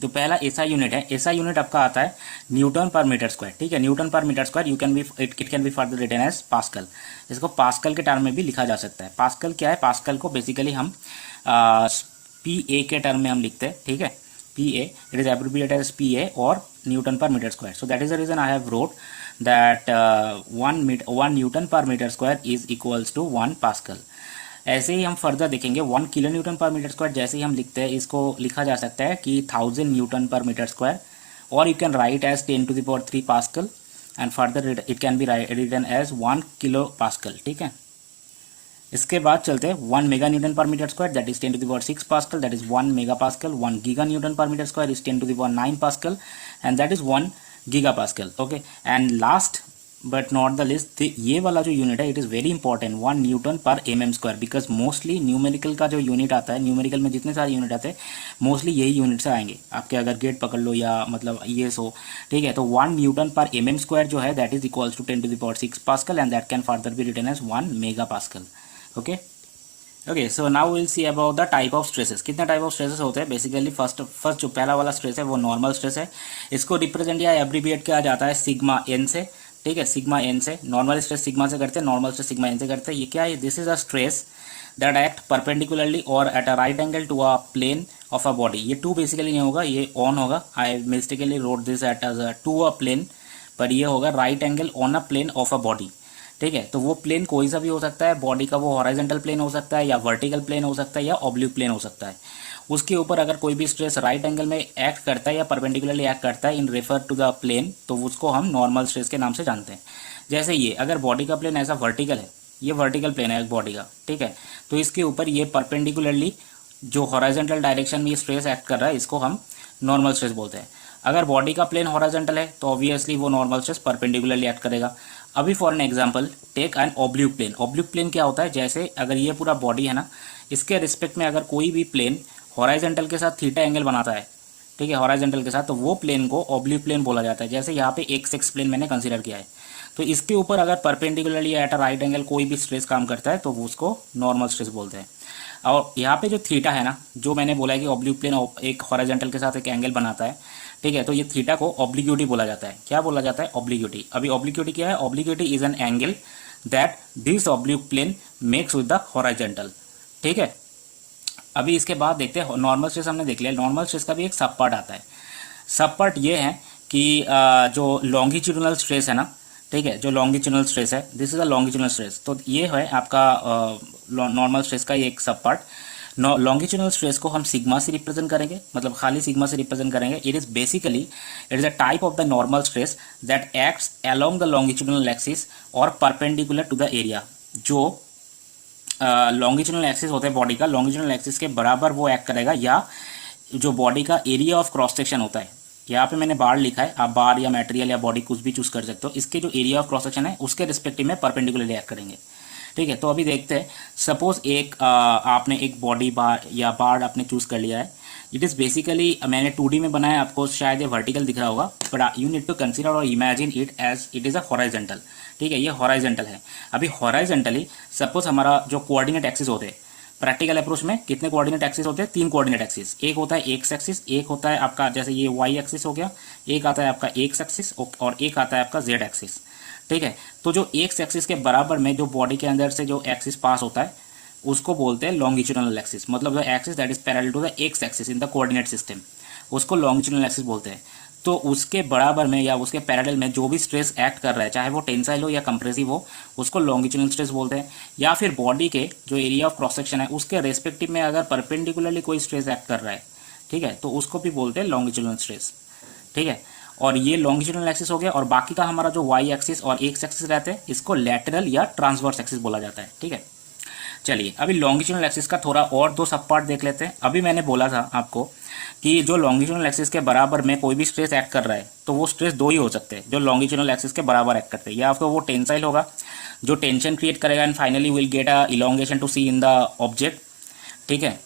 तो पहला एसआई यूनिट है. एसआई यूनिट आपका आता है न्यूटन पर मीटर स्क्वायर. ठीक है. Newton per metre square it can be further written as pascal. इसको पास्कल के टर्म में भी लिखा जा सकता है. पास्कल क्या है? पास्कल को बेसिकली हम पी ए के टर्म में हम लिखते हैं. ठीक है. P A it is abbreviated as P A और newton per metre square. So that is the reason I have wrote that 1 newton per metre square is equals to 1 pascal. ऐसे ही हम फर्दर देखेंगे 1 kilo newton per metre square जैसे ही हम लिखते हैं इसको लिखा जा सकता है कि 1000 न्यूटन पर मीटर स्क्वायर और you can write as 10⁻³ pascal and further it can be written as 1 kilo pascal. ठीक है. इसके बाद चलते हैं 1 mega newton per metre square that is 10⁻6 pascal, that is 1 mega pascal. 1 giga newton per metre square is 10⁹ pascal and that is 1 giga pascal. Okay. And last but not the list, ये वाला जो unit है it is very important 1 newton पर mm square. Because mostly numerical का जो unit आता है, numerical में जितने सारे यूनिट आते हैं मोस्टली यही यूनिट से आएंगे आपके. अगर गेट पकड़ लो या मतलब ये सो. ठीक है. तो 1 न्यूटन पर mm स्क्वायर जो है that is equals to 10⁻6 pascal and that can further be written as 1 mega pascal. Okay. Okay. So now will see about the type of stresses. कितने टाइप ऑफ स्ट्रेसेस होते हैं? Basically first जो पहला वाला stress है वो normal stress है. इसको रिप्रेजेंट या एब्रीविएट किया जाता है सिग्मा एन से. ठीक है. सिग्मा एन से. नॉर्मल स्ट्रेस सिग्मा से करते हैं, नॉर्मल स्ट्रेस सिग्मा एन से करते हैं. ये क्या है? This is a stress that act perpendicularly और at a right angle to a plane of a body, ये टू बेसिकली नहीं होगा, ये ऑन होगा, I mistakenly wrote this at as to a plane, पर ये होगा right angle on a plane of a body. ठीक है, तो वो प्लेन कोई सा भी हो सकता है बॉडी का, वो हॉराइजेंटल प्लेन हो सकता है या वर्टिकल प्लेन हो सकता है या ऑब्लिक प्लेन हो सकता है। उसके ऊपर अगर कोई भी स्ट्रेस राइट एंगल में एक्ट करता है या परपेंडिकुलरली एक्ट करता है इन रेफर टू द प्लेन, तो उसको हम नॉर्मल स्ट्रेस के नाम से जानते हैं। जैसे ये अगर बॉडी का प्लेन ऐसा वर्टिकल है, ये वर्टिकल प्लेन है बॉडी का, ठीक है, तो इसके ऊपर ये परपेंडिकुलरली जो हॉराइजेंटल डायरेक्शन में ये स्ट्रेस एक्ट कर रहा है, इसको हम नॉर्मल स्ट्रेस बोलते हैं। अगर बॉडी का प्लेन हॉराइजेंटल है तो ऑब्वियसली वो नॉर्मल स्ट्रेस परपेंडिकुलरली एक्ट करेगा। अभी for an example take an oblique plane. Oblique plane क्या होता है, जैसे अगर ये पूरा बॉडी है ना, इसके रिस्पेक्ट में अगर कोई भी प्लेन हॉराइजेंटल के साथ थीटा एंगल बनाता है, ठीक है, हॉराइजेंटल के साथ, तो वो प्लेन को ऑब्लिक प्लेन बोला जाता है। जैसे यहाँ पे एक्स प्लेन मैंने कंसीडर किया है, तो इसके ऊपर अगर perpendicularly eight a right angle कोई भी स्ट्रेस काम करता है तो वो उसको नॉर्मल स्ट्रेस बोलते हैं। और यहाँ पे जो थीटा है ना, जो मैंने बोला है कि ऑब्लिक प्लेन एक हॉराइजेंटल के साथ एक एंगल बनाता है, ठीक है, तो ये थीटा को ऑब्लिक्यूटी बोला जाता है। क्या बोला जाता है? ऑब्लिक्यूटी। अभी ऑब्लिक्यूटी क्या है? Obliquity is an angle that this oblique plane makes with the horizontal. ठीक है, अभी इसके बाद देखते हैं नॉर्मल स्ट्रेस हमने देख लिया। नॉर्मल स्ट्रेस का भी एक सब पार्ट आता है। सब पार्ट ये है कि जो लॉन्गिट्यूडिनल स्ट्रेस है ना, ठीक है, जो लॉन्गिट्यूडिनल स्ट्रेस है, this is a longitudinal stress, तो ये है आपका नॉर्मल स्ट्रेस का एक सब पार्ट। लॉन्गिट्यूडिनल स्ट्रेस को हम सिग्मा से रिप्रेजेंट करेंगे, मतलब खाली सिग्मा से रिप्रेजेंट करेंगे। It is a type of the normal stress that acts along the longitudinal axis और परपेंडिकुलर टू द एरिया। जो लॉन्गिट्यूडिनल एक्सिस होता है बॉडी का, लॉन्गिट्यूडिनल एक्सिस के बराबर वो एक्ट करेगा, या जो बॉडी का एरिया ऑफ क्रॉस सेक्शन होता है, यहाँ पे मैंने बार लिखा है, आप बार या मटेरियल या बॉडी कुछ भी चूज कर सकते हो, इसके जो एरिया ऑफ क्रॉस सेक्शन है उसके रिस्पेक्टिव में परपेंडिकुलरली एक्ट करेंगे। ठीक है, तो अभी देखते हैं, सपोज एक आपने एक बॉडी बार या बार आपने चूज कर लिया है। इट इज़ बेसिकली, मैंने 2D में बनाया, आपको शायद ये वर्टिकल दिख रहा होगा, but you need to consider और imagine it as it is a horizontal. ठीक है, ये हॉराइजेंटल है। अभी हॉराइजेंटली सपोज हमारा जो कोऑर्डिनेट एक्सिस होते हैं, प्रैक्टिकल अप्रोच में कितने कोऑर्डिनेट एक्सिस होते हैं? 3 कोऑर्डिनेट एक्सिस। एक होता है एक्स एक्सिस, एक होता है आपका जैसे ये वाई एक्सिस हो गया, एक आता है आपका एक्स एक्सिस और एक आता है आपका जेड एक्सिस। ठीक है, तो जो एक्स एक्सिस के बराबर में जो बॉडी के अंदर से जो एक्सिस पास होता है उसको बोलते हैं लॉन्गिट्यूडिनल एक्सिस, मतलब the axis that is parallel to the X axis in the coordinate system, उसको लॉन्गिट्यूडिनल एक्सिस बोलते हैं। तो उसके बराबर में या उसके पैरेलल में जो भी स्ट्रेस एक्ट कर रहा है, चाहे वो टेंसाइल हो या कंप्रेसिव हो, उसको लॉन्गिट्यूडिनल स्ट्रेस बोलते हैं। या फिर बॉडी के जो एरिया ऑफ क्रॉस सेक्शन है उसके रेस्पेक्टिव में अगर परपेंडिकुलरली कोई स्ट्रेस एक्ट कर रहा है, ठीक है, तो उसको भी बोलते हैं लॉन्गिट्यूडिनल स्ट्रेस। ठीक है, और ये लॉन्गिट्यूडिनल एक्सिस हो गया, और बाकी का हमारा जो वाई एक्सिस और एक्स एक्सिस रहते हैं इसको लैटरल या ट्रांसवर्स एक्सिस बोला जाता है। ठीक है, चलिए अभी लॉन्गिट्यूडिनल एक्सिस का थोड़ा और 2 सब पार्ट देख लेते हैं। अभी मैंने बोला था आपको कि जो लॉन्गिट्यूडिनल एक्सिस के बराबर में कोई भी स्ट्रेस एक्ट कर रहा है तो वो स्ट्रेस 2 ही हो सकते हैं जो लॉन्गिट्यूडिनल एक्सिस के बराबर एक्ट करते हैं। या तो वो टेंसाइल होगा जो टेंशन क्रिएट करेगा and finally will get a elongation to see in the object, ठीक है,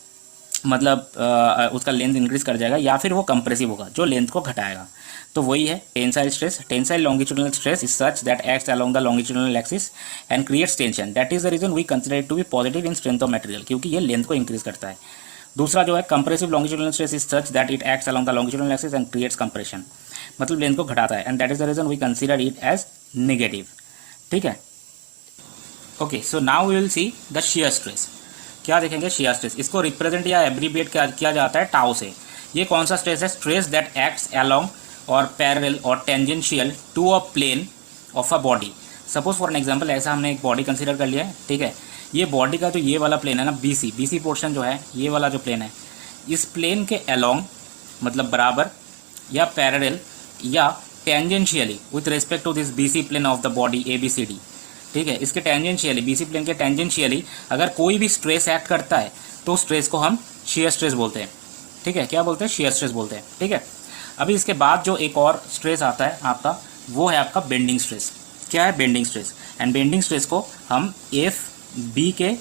मतलब उसका लेंथ इंक्रीज कर जाएगा, या फिर वो कंप्रेसिव होगा जो लेंथ को घटाएगा। तो वही है tensile stress. Tensile longitudinal stress is such that acts along the longitudinal axis and creates tension. That is the reason we consider it to be positive in strength of material, क्योंकि ये length को increase करता है। दूसरा जो है compressive longitudinal stress is such that it acts along the longitudinal axis and creates compression, मतलब length को घटाता है, and that is the reason we consider it as negative. ठीक है, okay, so now we will see the shear stress. क्या देखेंगे? Shear stress, इसको represent या एब्रीविएट किया जाता है टाउ से। ये कौन सा स्ट्रेस है? स्ट्रेस दैट एक्ट्स अलोंग और पैरेलल और tangential to a plane of a body. Suppose for an example, ऐसा हमने एक बॉडी कंसीडर कर लिया है, ठीक है, ये बॉडी का जो ये वाला प्लेन है ना, बीसी पोर्शन जो है, ये वाला जो प्लेन है, इस प्लेन के अलोंग मतलब बराबर या पैरेलल या tangentially with respect to this BC plane of the body ABCD, ठीक है, इसके टेंजेंशियली, बीसी प्लेन के टेंजेंशियली अगर कोई भी स्ट्रेस एक्ट करता है तो स्ट्रेस को हम शियर स्ट्रेस बोलते हैं। ठीक है, क्या बोलते हैं? शियर स्ट्रेस बोलते हैं। ठीक है, अभी इसके बाद जो एक और स्ट्रेस आता है आपका, वो है आपका बेंडिंग स्ट्रेस। क्या है? Bending stress. And bending stress को हम FB के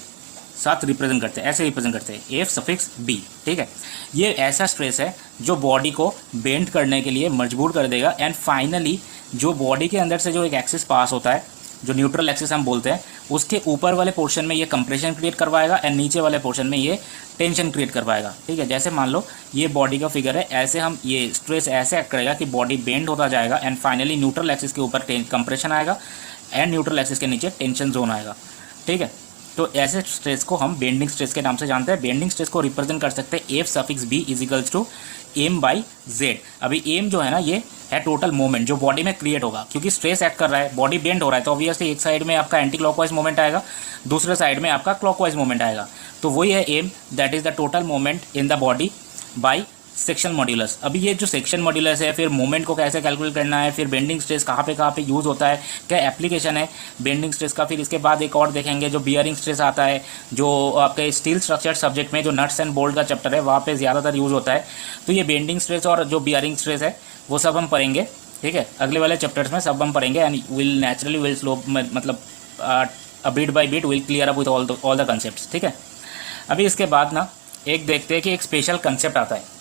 साथ रिप्रेजेंट करते हैं, ऐसे रिप्रेजेंट करते हैं, F_B। ठीक है, ये ऐसा स्ट्रेस है जो बॉडी को बेंड करने के लिए मजबूर कर देगा, एंड फाइनली जो बॉडी के अंदर से जो एक एक्सिस पास होता है, जो न्यूट्रल एक्सिस हम बोलते हैं, उसके ऊपर वाले पोर्शन में ये कंप्रेशन क्रिएट करवाएगा एंड नीचे वाले पोर्शन में ये टेंशन क्रिएट करवाएगा। ठीक है, जैसे मान लो ये बॉडी का फिगर है, ऐसे हम ये स्ट्रेस ऐसे एक्ट करेगा कि बॉडी बेंड होता जाएगा एंड फाइनली न्यूट्रल एक्सिस के ऊपर कंप्रेशन आएगा एंड न्यूट्रल एक्सिस के नीचे टेंशन जोन आएगा। ठीक है, तो ऐसे स्ट्रेस को हम बेंडिंग स्ट्रेस के नाम से जानते हैं। बेंडिंग स्ट्रेस को रिप्रेजेंट कर सकते हैं F suffix B is equals to M by Z. अभी एम जो है ना ये है टोटल मोमेंट जो बॉडी में क्रिएट होगा, क्योंकि स्ट्रेस एक्ट कर रहा है, बॉडी बेंड हो रहा है, तो ऑब्वियसली एक साइड में आपका एंटी क्लॉकवाइज मोमेंट आएगा, दूसरे साइड में आपका क्लॉकवाइज मोमेंट आएगा। तो वही है M, that is the total moment in the body by section modulus. अभी ये जो सेक्शन मॉड्यूलस है, फिर मोमेंट को कैसे कैलकुलेट करना है, फिर बेंडिंग स्ट्रेस कहाँ पे यूज़ होता है, क्या एप्लीकेशन है बेंडिंग स्ट्रेस का। फिर इसके बाद एक और देखेंगे जो बियरिंग स्ट्रेस आता है, जो आपके स्टील स्ट्रक्चर सब्जेक्ट में जो नट्स एंड बोल्ट का चैप्टर है वहाँ पे ज़्यादातर यूज़ होता है। तो ये बेंडिंग स्ट्रेस और जो बियरिंग स्ट्रेस है वो सब हम पढ़ेंगे, ठीक है, अगले वाले चैप्टर्स में सब हम पढ़ेंगे। And will naturally will slow मतलब bit by bit will clear up with all the concept, ठीक है। अभी इसके बाद ना एक देखते हैं कि एक स्पेशल कंसेप्ट आता है।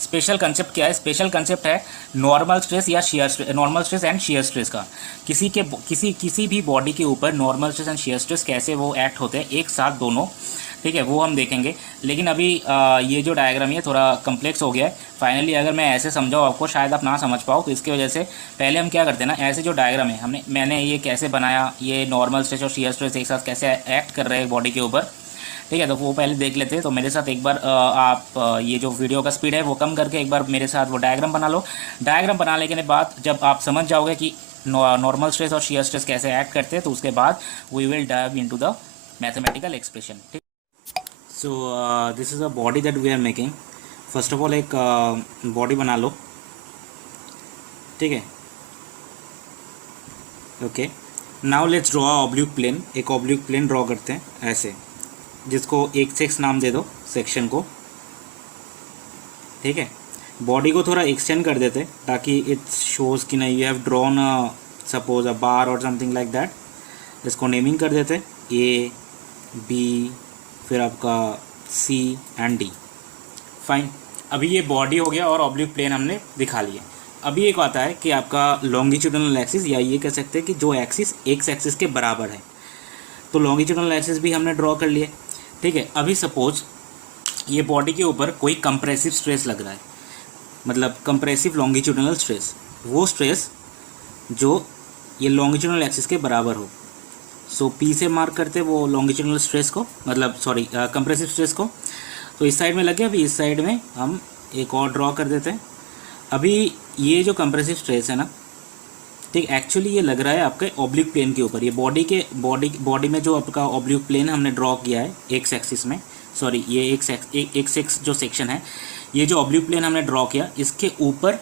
स्पेशल कंसेप्ट क्या है? स्पेशल कंसेप्ट है नॉर्मल स्ट्रेस या shear, normal stress and shear stress का। किसी भी बॉडी के ऊपर normal stress and shear stress कैसे वो एक्ट होते हैं एक साथ दोनों, ठीक है, वो हम देखेंगे। लेकिन अभी ये जो डायग्राम है थोड़ा कम्प्लेक्स हो गया है। फाइनली अगर मैं ऐसे समझाऊँ आपको शायद आप ना समझ पाओ, तो इसकी वजह से पहले हम क्या करते हैं ना, ऐसे जो डायग्राम है मैंने ये कैसे बनाया, ये नॉर्मल स्ट्रेस और शियर स्ट्रेस एक साथ कैसे एक्ट कर रहे हैं बॉडी के ऊपर, ठीक है, तो वो पहले देख लेते हैं। तो मेरे साथ एक बार आप ये जो वीडियो का स्पीड है वो कम करके एक बार मेरे साथ वो डायग्राम बना लो। डायग्राम बनाने के बाद जब आप समझ जाओगे कि नॉर्मल स्ट्रेस और शियर स्ट्रेस कैसे एक्ट करते हैं, तो उसके बाद we will dive into the mathematical expression, ठीक। So this is a body that we are making. First of all एक बॉडी बना लो, ठीक है, okay. Now let's draw oblique plane. एक ऑब्लिक प्लेन ड्रॉ करते हैं ऐसे, जिसको एक सेक्स नाम दे दो सेक्शन को, ठीक है। बॉडी को थोड़ा एक्सटेंड कर देते ताकि इट शोज कि नहीं you have drawn suppose a bar और समथिंग लाइक दैट। इसको नेमिंग कर देते ए बी, फिर आपका सी एंड डी, फाइन। अभी ये बॉडी हो गया और ऑब्लिक प्लेन हमने दिखा लिया। अभी एक आता है कि आपका लॉन्गिट्यूडनल एक्सिस, या ये कह सकते हैं कि जो एक्सिस एक्स एक्सिस के बराबर है, तो लॉन्गिट्यूडनल एक्सिस भी हमने ड्रॉ कर लिए, ठीक है। अभी सपोज ये बॉडी के ऊपर कोई कंप्रेसिव स्ट्रेस लग रहा है, मतलब कंप्रेसिव लॉन्गिट्यूडनल स्ट्रेस, वो स्ट्रेस जो ये लॉन्गिट्यूडनल एक्सिस के बराबर हो। सो पी से मार्क करते वो लॉन्गिट्यूडनल स्ट्रेस को, मतलब सॉरी कंप्रेसिव स्ट्रेस को। तो इस साइड में लगे, अभी इस साइड में हम एक और ड्रॉ कर देते हैं। अभी ये जो कंप्रेसिव स्ट्रेस है ना, ठीक, एक्चुअली ये लग रहा है आपके ऑब्लिक प्लेन के ऊपर। ये बॉडी में जो आपका ऑब्लिक प्लेन हमने ड्रॉ किया है एक्स एक्सिस में, सॉरी ये एक्स एक्स जो सेक्शन है, ये जो ऑब्लिक प्लेन हमने ड्रॉ किया इसके ऊपर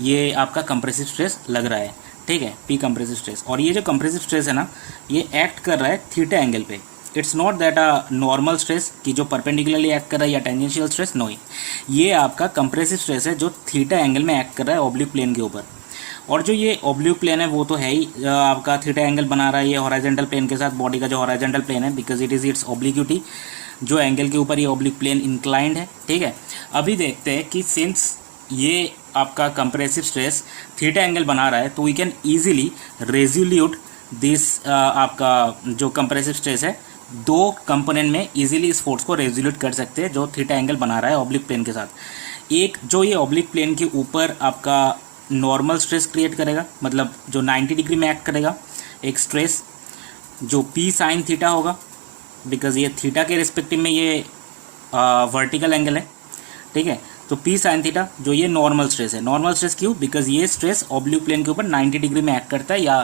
ये आपका कंप्रेसिव स्ट्रेस लग रहा है, ठीक है, पी कंप्रेसिव स्ट्रेस। और ये जो कंप्रेसिव स्ट्रेस है ना, ये एक्ट कर रहा है थीटा एंगल पे। It's not that a normal stress कि जो परपेंडिकुलरली एक्ट कर रहा है या टेंजेंशियल स्ट्रेस, नो, ये आपका कंप्रेसिव स्ट्रेस है जो थीटा एंगल में एक्ट कर रहा है ऑब्लिक प्लेन के ऊपर। और जो ये ऑब्लिक प्लेन है वो तो है ही आपका थीटा एंगल बना रहा है ये हॉराइजॉन्टल प्लेन के साथ, बॉडी का जो हॉराइजॉन्टल प्लेन है, बिकॉज इट इज़ इट्स ऑब्लिक्यूटी, जो एंगल के ऊपर ये ऑब्लिक प्लेन इंक्लाइंड है, ठीक है। अभी देखते हैं कि सिंस ये आपका कंप्रेसिव स्ट्रेस थीटा एंगल बना रहा है, तो we can easily resolute this आपका जो कंप्रेसिव स्ट्रेस है, दो कंपोनेंट में इजीली इस फोर्स को रेजोल्यूट कर सकते हैं जो थीटा एंगल बना रहा है ऑब्लिक प्लेन के साथ। एक जो ये ऑब्लिक प्लेन के ऊपर आपका नॉर्मल स्ट्रेस क्रिएट करेगा, मतलब जो 90 डिग्री में एक्ट करेगा, एक स्ट्रेस जो पी साइन थीटा होगा, बिकॉज ये थीटा के रिस्पेक्टिव में ये वर्टिकल एंगल है, ठीक है। तो पी साइन थीटा जो ये नॉर्मल स्ट्रेस है, नॉर्मल स्ट्रेस क्यों? बिकॉज ये स्ट्रेस ऑब्लिक प्लेन के ऊपर 90 डिग्री में एक्ट करता है या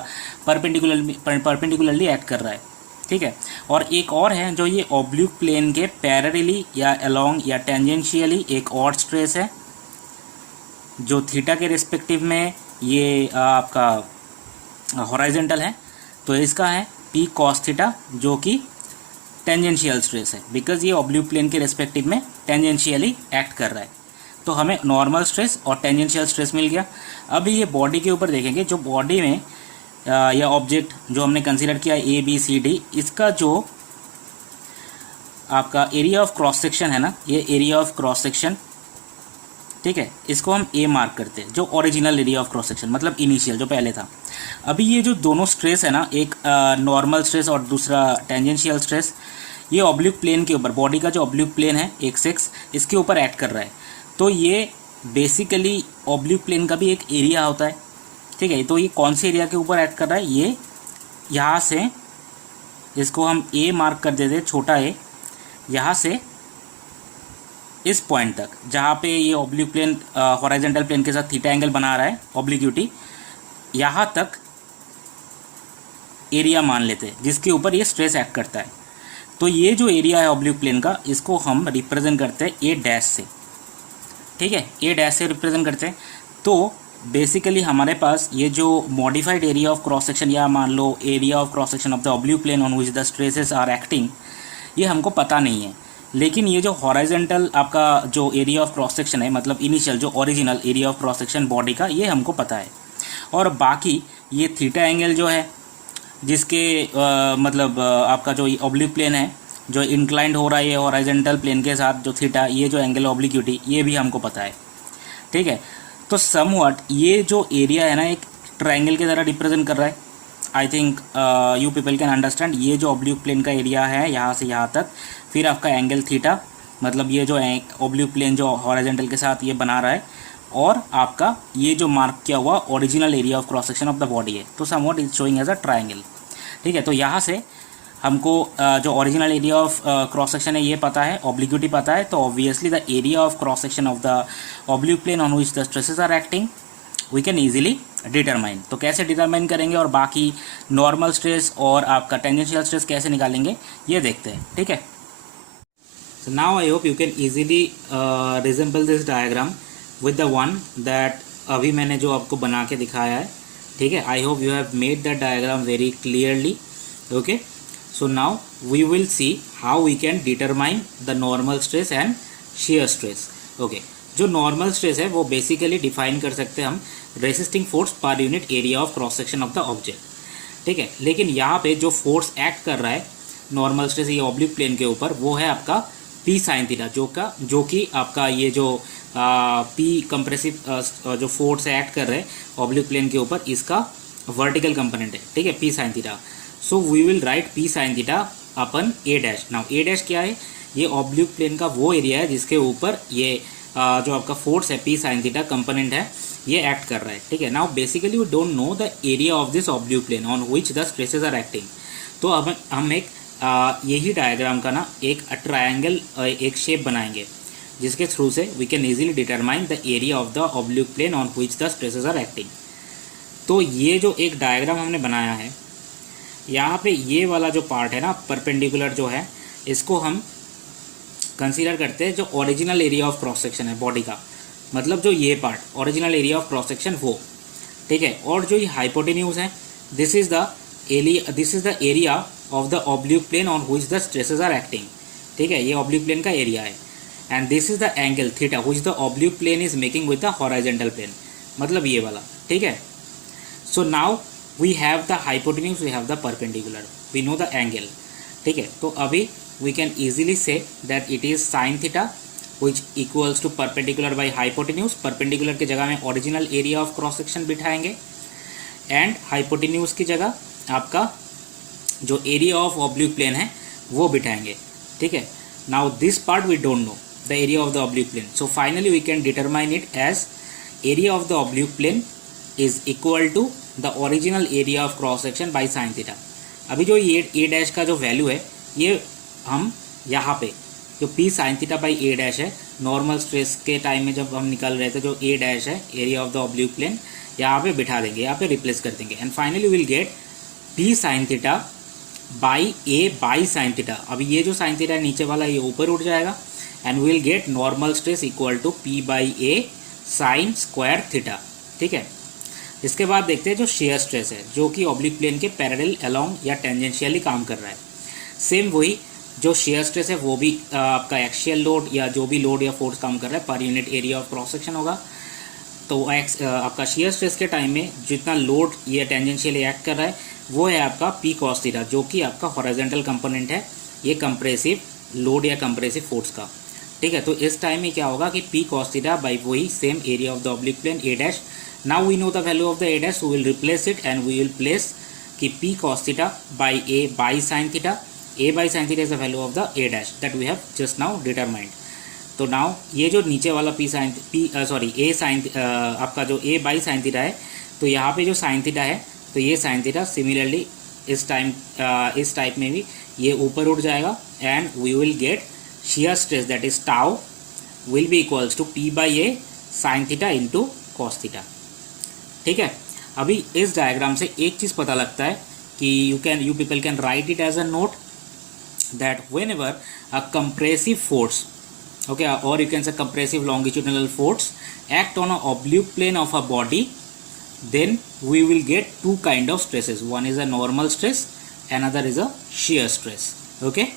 परपेंडिकुलरली एक्ट कर रहा है, ठीक है। और एक और है जो ये ऑब्लिक प्लेन के पैरेलली या अलोंग या टेंजेंशियली एक और स्ट्रेस है जो थीटा के रिस्पेक्टिव में ये आपका हॉराइजॉन्टल है, तो इसका है पी कॉस थीटा जो कि टेंजेंशियल स्ट्रेस है, बिकॉज ये ऑब्लिक प्लेन के रिस्पेक्टिव में टेंजेंशियली एक्ट कर रहा है। तो हमें नॉर्मल स्ट्रेस और टेंजेंशियल स्ट्रेस मिल गया। अभी ये बॉडी के ऊपर देखेंगे, जो बॉडी में या ऑब्जेक्ट जो हमने कंसीडर किया ए बी सी डी, इसका जो आपका एरिया ऑफ क्रॉस सेक्शन है ना, ये एरिया ऑफ क्रॉस सेक्शन, ठीक है, इसको हम ए मार्क करते हैं, जो original area of cross section, मतलब इनिशियल जो पहले था। अभी ये जो दोनों स्ट्रेस है ना, एक नॉर्मल स्ट्रेस और दूसरा टेंजेंशियल स्ट्रेस, ये ऑब्लिक प्लेन के ऊपर, बॉडी का जो ऑब्लिक प्लेन है एक्स एक्स, इसके ऊपर एक्ट कर रहा है। तो ये बेसिकली ऑब्लिक प्लेन का भी एक एरिया होता है, ठीक है। तो ये कौन से एरिया के ऊपर एक्ट कर रहा है? ये यहाँ से इसको हम ए मार्क कर देते, छोटा ए, यहाँ से इस पॉइंट तक जहाँ पे ये ऑब्लिक प्लेन हॉरिजॉन्टल प्लेन के साथ थीटा एंगल बना रहा है, ऑब्लिक्यूटी, यहाँ तक एरिया मान लेते हैं जिसके ऊपर ये स्ट्रेस एक्ट करता है। तो ये जो एरिया है ऑब्लिक प्लेन का, इसको हम रिप्रेजेंट करते हैं ए डैश से, ठीक है, ए डैश से रिप्रेजेंट करते हैं। तो बेसिकली हमारे पास ये जो modified area of cross section, या मान लो area of cross section of the oblique plane on which the stresses are acting, ये हमको पता नहीं है। लेकिन ये जो हॉरिजॉन्टल आपका जो एरिया ऑफ क्रॉस सेक्शन है, मतलब इनिशियल जो original area of cross section body का, ये हमको पता है। और बाकी ये थीटा एंगल जो है, जिसके मतलब आपका जो ऑब्लिक प्लेन है जो इंक्लाइंड हो रहा है ये हॉरिजॉन्टल प्लेन के साथ, जो थीटा, ये जो एंगल ऑब्लिक्यूटी, ये भी हमको पता है, ठीक है। तो समवट ये जो एरिया है ना, एक ट्रायंगल की तरह रिप्रेजेंट कर रहा है। I think you people can understand. ये जो ऑब्लिक प्लेन का एरिया है यहाँ से यहाँ तक, फिर आपका एंगल थीटा, मतलब ये जो ऑब्लिक प्लेन जो हॉरिजॉन्टल के साथ ये बना रहा है, और आपका ये जो मार्क किया हुआ original area of cross section of the body है। तो somewhat is showing as a triangle, ठीक है। तो यहाँ से हमको जो original area of cross section है ये पता है, ऑब्लिक्यूटी पता है, तो obviously the area of cross section of the oblique plane on which the stresses are acting we can easily determine. तो कैसे डिटरमाइन करेंगे और बाकी नॉर्मल स्ट्रेस और आपका टेंजेंशियल स्ट्रेस कैसे निकालेंगे ये देखते हैं, ठीक है। So now I hope you can easily resemble this diagram with the one that अभी मैंने जो आपको बना के दिखाया है, ठीक है। I hope you have made that diagram very clearly, okay. So now we will see how we can determine the normal stress and shear stress, okay. जो नॉर्मल स्ट्रेस है वो बेसिकली डिफाइन कर सकते हैं हम resisting force per unit area of cross section of the object, ठीक है। लेकिन यहाँ पे जो फोर्स एक्ट कर रहा है नॉर्मल स्ट्रेस ये ऑब्लिक प्लेन के ऊपर, वो है आपका पी साइन थीटा, जो कि आपका ये जो पी कंप्रेसिव जो फोर्स एक्ट कर रहे हैं ऑब्लिक प्लेन के ऊपर, इसका वर्टिकल कंपोनेंट है, ठीक है, P sine theta. So we will write P sine theta upon A dash. Now A dash क्या है? ये ऑब्लिक प्लेन का वो एरिया है जिसके ऊपर ये जो आपका फोर्स है पी साइन थीटा कंपोनेंट है ये एक्ट कर रहा है, ठीक है। Now basically we don't know the area of this oblique plane on which the stresses are acting. तो अब हम एक यही डायग्राम का ना एक ट्रायंगल एक शेप बनाएंगे जिसके थ्रू से we can easily determine the area of the oblique plane on which the stresses are acting. तो ये जो एक डायग्राम हमने बनाया है, यहाँ पे ये वाला जो पार्ट है ना परपेंडिकुलर जो है, इसको हम कंसीडर करते हैं जो original area of cross section है बॉडी का, मतलब जो ये part original area of cross section वो, ठीक है। और जो ये हाइपोटेन्यूज है, this is the area of the oblique plane on which the stresses are acting, ठीक है। ये ऑब्लिक प्लेन का एरिया है and this is the angle theta which the oblique plane is making with the horizontal plane, मतलब ये वाला, ठीक है। So now we have the hypotenuse, we have the perpendicular, we know the angle, ठीक है। तो अभी we can easily say that it is sin theta which equals to perpendicular by hypotenuse। perpendicular की जगह में original area of cross section बिठाएंगे and hypotenuse की जगह आपका जो area of oblique plane है वो बिठाएंगे, ठीक है। now this part we don't know the area of the oblique plane, so finally we can determine it as area of the oblique plane is equal to the original area of cross section by sin theta। अभी जो ये a dash का जो value है ये हम यहाँ पे जो P sine theta by A dash है नॉर्मल स्ट्रेस के टाइम में जब हम निकल रहे थे, जो ए डैश है area of the oblique plane, यहाँ पे बिठा देंगे, यहाँ पे रिप्लेस कर देंगे and finally will get P sine theta by A by sine theta. अभी ये जो साइन थीटा है नीचे वाला ये ऊपर उठ जाएगा and will get normal stress equal to P by A sine square theta, ठीक है। इसके बाद देखते हैं जो शेयर स्ट्रेस है जो कि ऑब्लिक प्लेन के पैरेलल अलोंग या टेंजेंशियली काम कर रहा है। सेम वही जो शेयर स्ट्रेस है वो भी आपका एक्सियल लोड या जो भी लोड या फोर्स काम कर रहा है पर unit area of cross section होगा। तो आपका शेयर स्ट्रेस के टाइम में जितना लोड ये टेंजेंशियली एक्ट कर रहा है वो है आपका पी कॉस थीटा, जो कि आपका हॉरिजॉन्टल कंपोनेंट है ये कंप्रेसिव लोड या कंप्रेसिव फोर्स का, ठीक है। तो इस टाइम में क्या होगा कि पी कॉस थीटा बाई वही same area of the oblique plane A dash. Now we know the value of the A dash, we will replace it and we will place कि P cos theta by A by sine theta, a by sin theta is the value of the a dash that we have just now determined। तो now ये जो नीचे वाला p sin a sin आपका जो a by sin theta है, तो यहाँ पे जो sin theta है तो ये sin theta सिमिलरली इस टाइप में भी ये ऊपर उठ जाएगा and we will get shear stress that is tau will be equals to p by a sin theta into cos theta। ठीक है, अभी इस डायग्राम से एक चीज़ पता लगता है कि you people can write it as a note that whenever a compressive force, okay, or you can say compressive longitudinal force act on a oblique plane of a body, then we will get two kind of stresses, one is a normal stress, another is a shear stress। okay,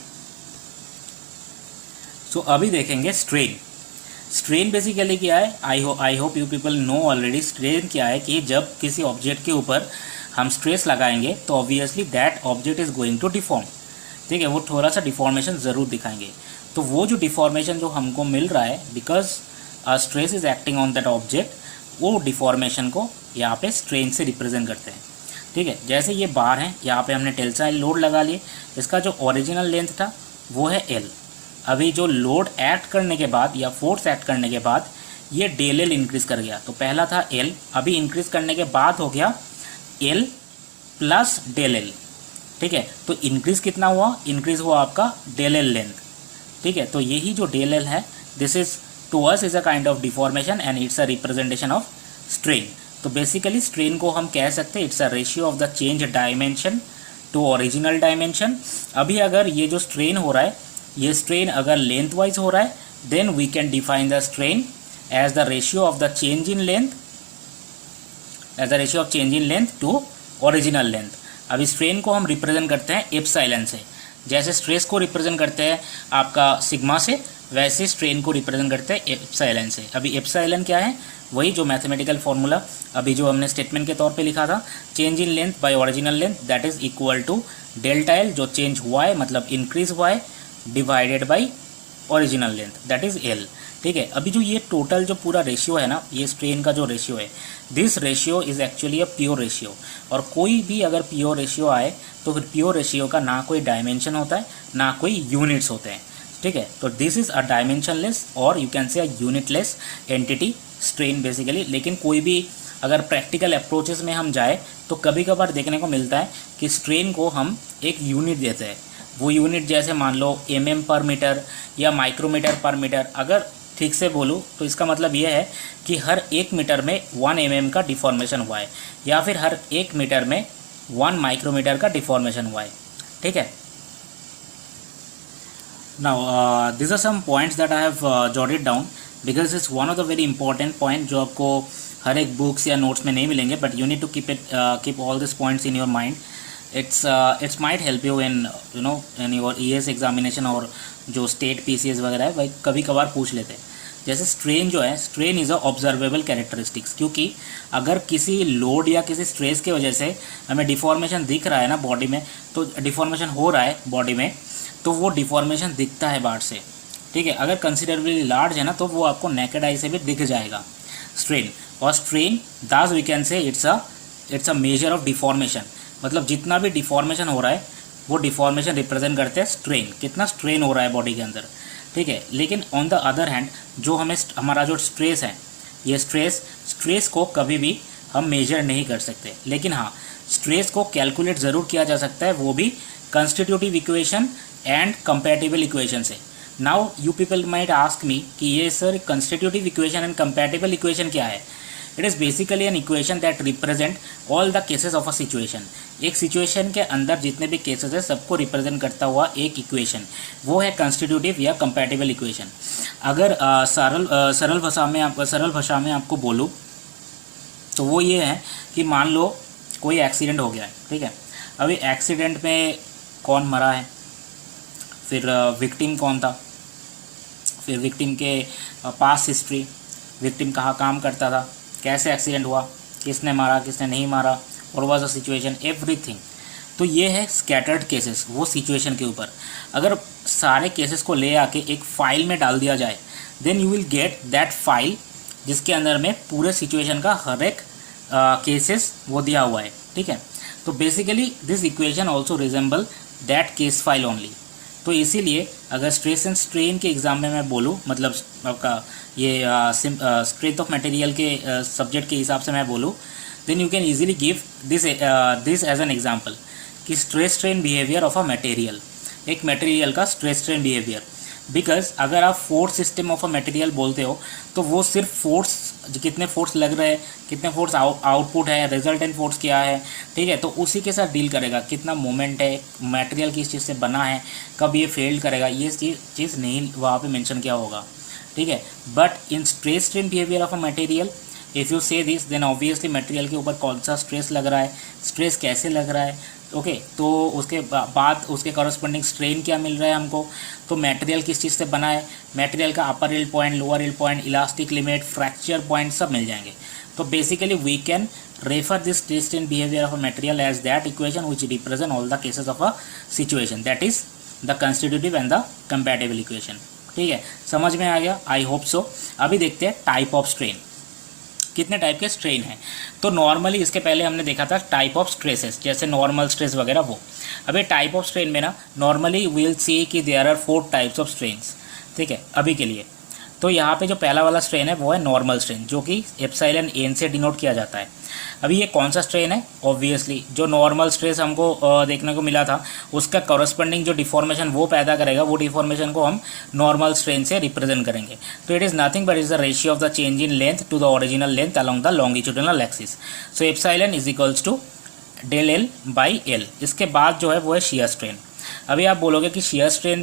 सो अभी देखेंगे strain. Strain basically क्या है, आई hope you people know already. Strain क्या है कि जब किसी object के ऊपर हम स्ट्रेस लगाएंगे तो obviously that object is going to deform. ठीक है, वो थोड़ा सा डिफॉर्मेशन ज़रूर दिखाएंगे। तो वो जो डिफॉर्मेशन जो हमको मिल रहा है because stress is acting on that object, वो डिफॉर्मेशन को यहाँ पे स्ट्रेन से रिप्रेजेंट करते हैं। ठीक है, जैसे ये बार है, यहाँ पे हमने टेंसाइल लोड लगा लिए, इसका जो ओरिजिनल लेंथ था वो है एल। अभी जो लोड एक्ट करने के बाद या फोर्स एक्ट करने के बाद ये डेल एल इंक्रीज़ कर गया, तो पहला था एल, अभी इंक्रीज़ करने के बाद हो गया एल प्लस डेल एल। ठीक है, तो इंक्रीज़ कितना हुआ, इंक्रीज़ हुआ आपका डेल एल लेंथ। ठीक है, तो यही जो डेल एल है this is to us is a kind of deformation and it's a representation of strain. तो बेसिकली स्ट्रेन को हम कह सकते हैं it's a ratio of the change dimension to original dimension. अभी अगर ये जो स्ट्रेन हो रहा है, ये स्ट्रेन अगर लेंथ वाइज हो रहा है, then we can define the strain as the ratio of the change in length, as the ratio of change in length to original length. अभी स्ट्रेन को हम रिप्रेजेंट करते हैं एप्सिलॉन से, जैसे स्ट्रेस को रिप्रेजेंट करते हैं आपका सिग्मा से, वैसे स्ट्रेन को रिप्रेजेंट करते हैं एप्सिलॉन से। अभी एप्सिलॉन क्या है, वही जो मैथमेटिकल फॉर्मूला अभी जो हमने स्टेटमेंट के तौर पे लिखा था, change in length by original length that is equal to delta L, जो चेंज हुआ है मतलब इंक्रीज हुआ है, divided by original length that is L. ठीक है, अभी जो ये टोटल जो पूरा रेशियो है ना, ये स्ट्रेन का जो रेशियो है, this ratio is actually a pure ratio. और कोई भी अगर प्योर रेशियो आए तो फिर प्योर रेशियो का ना कोई डायमेंशन होता है ना कोई यूनिट्स होते हैं। ठीक है, तो दिस इज अ डायमेंशनलेस और यू कैन से अ यूनिटलेस एंटिटी स्ट्रेन बेसिकली। लेकिन कोई भी अगर प्रैक्टिकल अप्रोचेस में हम जाए तो कभी कभार देखने को मिलता है कि स्ट्रेन को हम एक यूनिट देते हैं। वो यूनिट जैसे मान लो mm पर मीटर या माइक्रोमीटर पर मीटर। अगर ठीक से बोलूँ तो इसका मतलब ये है कि हर 1 मीटर में 1 mm का डिफॉर्मेशन हुआ है, या फिर हर 1 मीटर में 1 माइक्रोमीटर का डिफॉर्मेशन हुआ है। ठीक है, now this are some points that I have jotted down because it's one of the very important point जो आपको हर एक बुक्स या नोट्स में नहीं मिलेंगे, but you need to keep all this points in your mind. it's might help you in in your ES examination और जो state PCS वगैरह है भाई कभी कभार पूछ लेते हैं। जैसे स्ट्रेन जो है, strain is a observable characteristics, क्योंकि अगर किसी लोड या किसी स्ट्रेस की वजह से हमें डिफॉर्मेशन दिख रहा है ना बॉडी में, तो डिफॉर्मेशन हो रहा है बॉडी में, तो वो डिफॉर्मेशन दिखता है बाहर से। ठीक है, अगर कंसिडरेबली लार्ज है ना तो वो आपको नेकेड आई से भी दिख जाएगा स्ट्रेन। और strain thus we can say it's a measure of deformation, मतलब जितना भी डिफॉर्मेशन हो रहा है वो डिफॉर्मेशन रिप्रेजेंट करते हैं स्ट्रेन, कितना स्ट्रेन हो रहा है बॉडी के अंदर। ठीक है, लेकिन ऑन द अदर हैंड जो हमारा जो स्ट्रेस है, ये स्ट्रेस को कभी भी हम मेजर नहीं कर सकते, लेकिन हाँ स्ट्रेस को कैलकुलेट ज़रूर किया जा सकता है, वो भी constitutive equation and compatible equation से। Now you people might ask me कि ये sir constitutive equation and compatible equation क्या है। It is basically an equation that represent all the cases of a situation. एक सिचुएशन के अंदर जितने भी केसेस है सबको रिप्रेजेंट करता हुआ एक इक्वेशन, वो है कंस्टिट्यूटिव या कंपैटिबल इक्वेशन। अगर सरल भाषा में आपको बोलूँ तो वो ये है कि मान लो कोई एक्सीडेंट हो गया है। ठीक है, अभी एक्सीडेंट में कौन मरा है, फिर विक्टिम कौन था, फिर विक्टिम के पास्ट हिस्ट्री, विक्टिम कहाँ काम करता था, कैसे एक्सीडेंट हुआ, किसने मारा किसने नहीं मारा, और वाज द सिचुएशन, एवरीथिंग। तो ये है स्कैटर्ड केसेस वो सिचुएशन के ऊपर। अगर सारे केसेस को ले आके एक फाइल में डाल दिया जाए, then you will get that file जिसके अंदर में पूरे सिचुएशन का हर एक केसेस वो दिया हुआ है। ठीक है, तो basically this equation also resemble that case file only. तो इसीलिए अगर स्ट्रेस एंड स्ट्रेन के एग्जाम में मैं बोलूँ, मतलब आपका ये स्ट्रेंथ ऑफ मटेरियल के सब्जेक्ट के हिसाब से मैं बोलूँ, then you can easily give this as an example कि stress strain behaviour of a material, एक मटेरियल का स्ट्रेस स्ट्रेन बिहेवियर। बिकॉज अगर आप force system of a material बोलते हो तो वो सिर्फ फोर्स, कितने फोर्स लग रहे हैं, कितने फोर्स आउटपुट है, रिजल्टेंट फोर्स क्या है, ठीक है, तो उसी के साथ डील करेगा। कितना मोमेंट है, मटेरियल किस चीज़ से बना है, कब ये फेल्ड करेगा, ये चीज़ नहीं वहाँ पे मेंशन किया होगा, ठीक है। But in stress strain behaviour of a material if you से दिस देन ऑब्वियसली मटेरियल के ऊपर कौन सा स्ट्रेस लग रहा है, स्ट्रेस कैसे लग रहा है, ओके तो उसके बाद उसके कॉरस्पॉन्डिंग स्ट्रेन क्या मिल रहा है हमको, तो मटेरियल किस चीज़ से बना है, मटेरियल का upper yield point, lower yield point, elastic limit, fracture point सब मिल जाएंगे। तो basically we can refer this stress strain behaviour of a material as that equation which represent all the cases of a situation, that is the constitutive and the compatible equation. ठीक है, समझ में आ गया, I hope so. अभी देखते हैं type of strain, कितने type के स्ट्रेन हैं। तो नॉर्मली इसके पहले हमने देखा था टाइप ऑफ स्ट्रेसेस, जैसे नॉर्मल स्ट्रेस वगैरह वो। अभी टाइप ऑफ स्ट्रेन में ना नॉर्मली विल सी कि there are 4 types of strains, ठीक है, अभी के लिए। तो यहाँ पे जो पहला वाला स्ट्रेन है वो है नॉर्मल स्ट्रेन, जो कि एप्सिलॉन एन से डिनोट किया जाता है। अभी ये कौन सा स्ट्रेन है, ऑब्वियसली जो नॉर्मल स्ट्रेस हमको देखने को मिला था उसका कॉरस्पॉन्डिंग जो डिफॉर्मेशन वो पैदा करेगा, वो डिफॉर्मेशन को हम नॉर्मल स्ट्रेन से रिप्रेजेंट करेंगे। तो it is nothing but is the ratio of the change in length to the original length along the longitudinal axis. So epsilon is equals to del L by L. इसके बाद जो है वो है shear strain. अभी आप बोलोगे कि शियर स्ट्रेन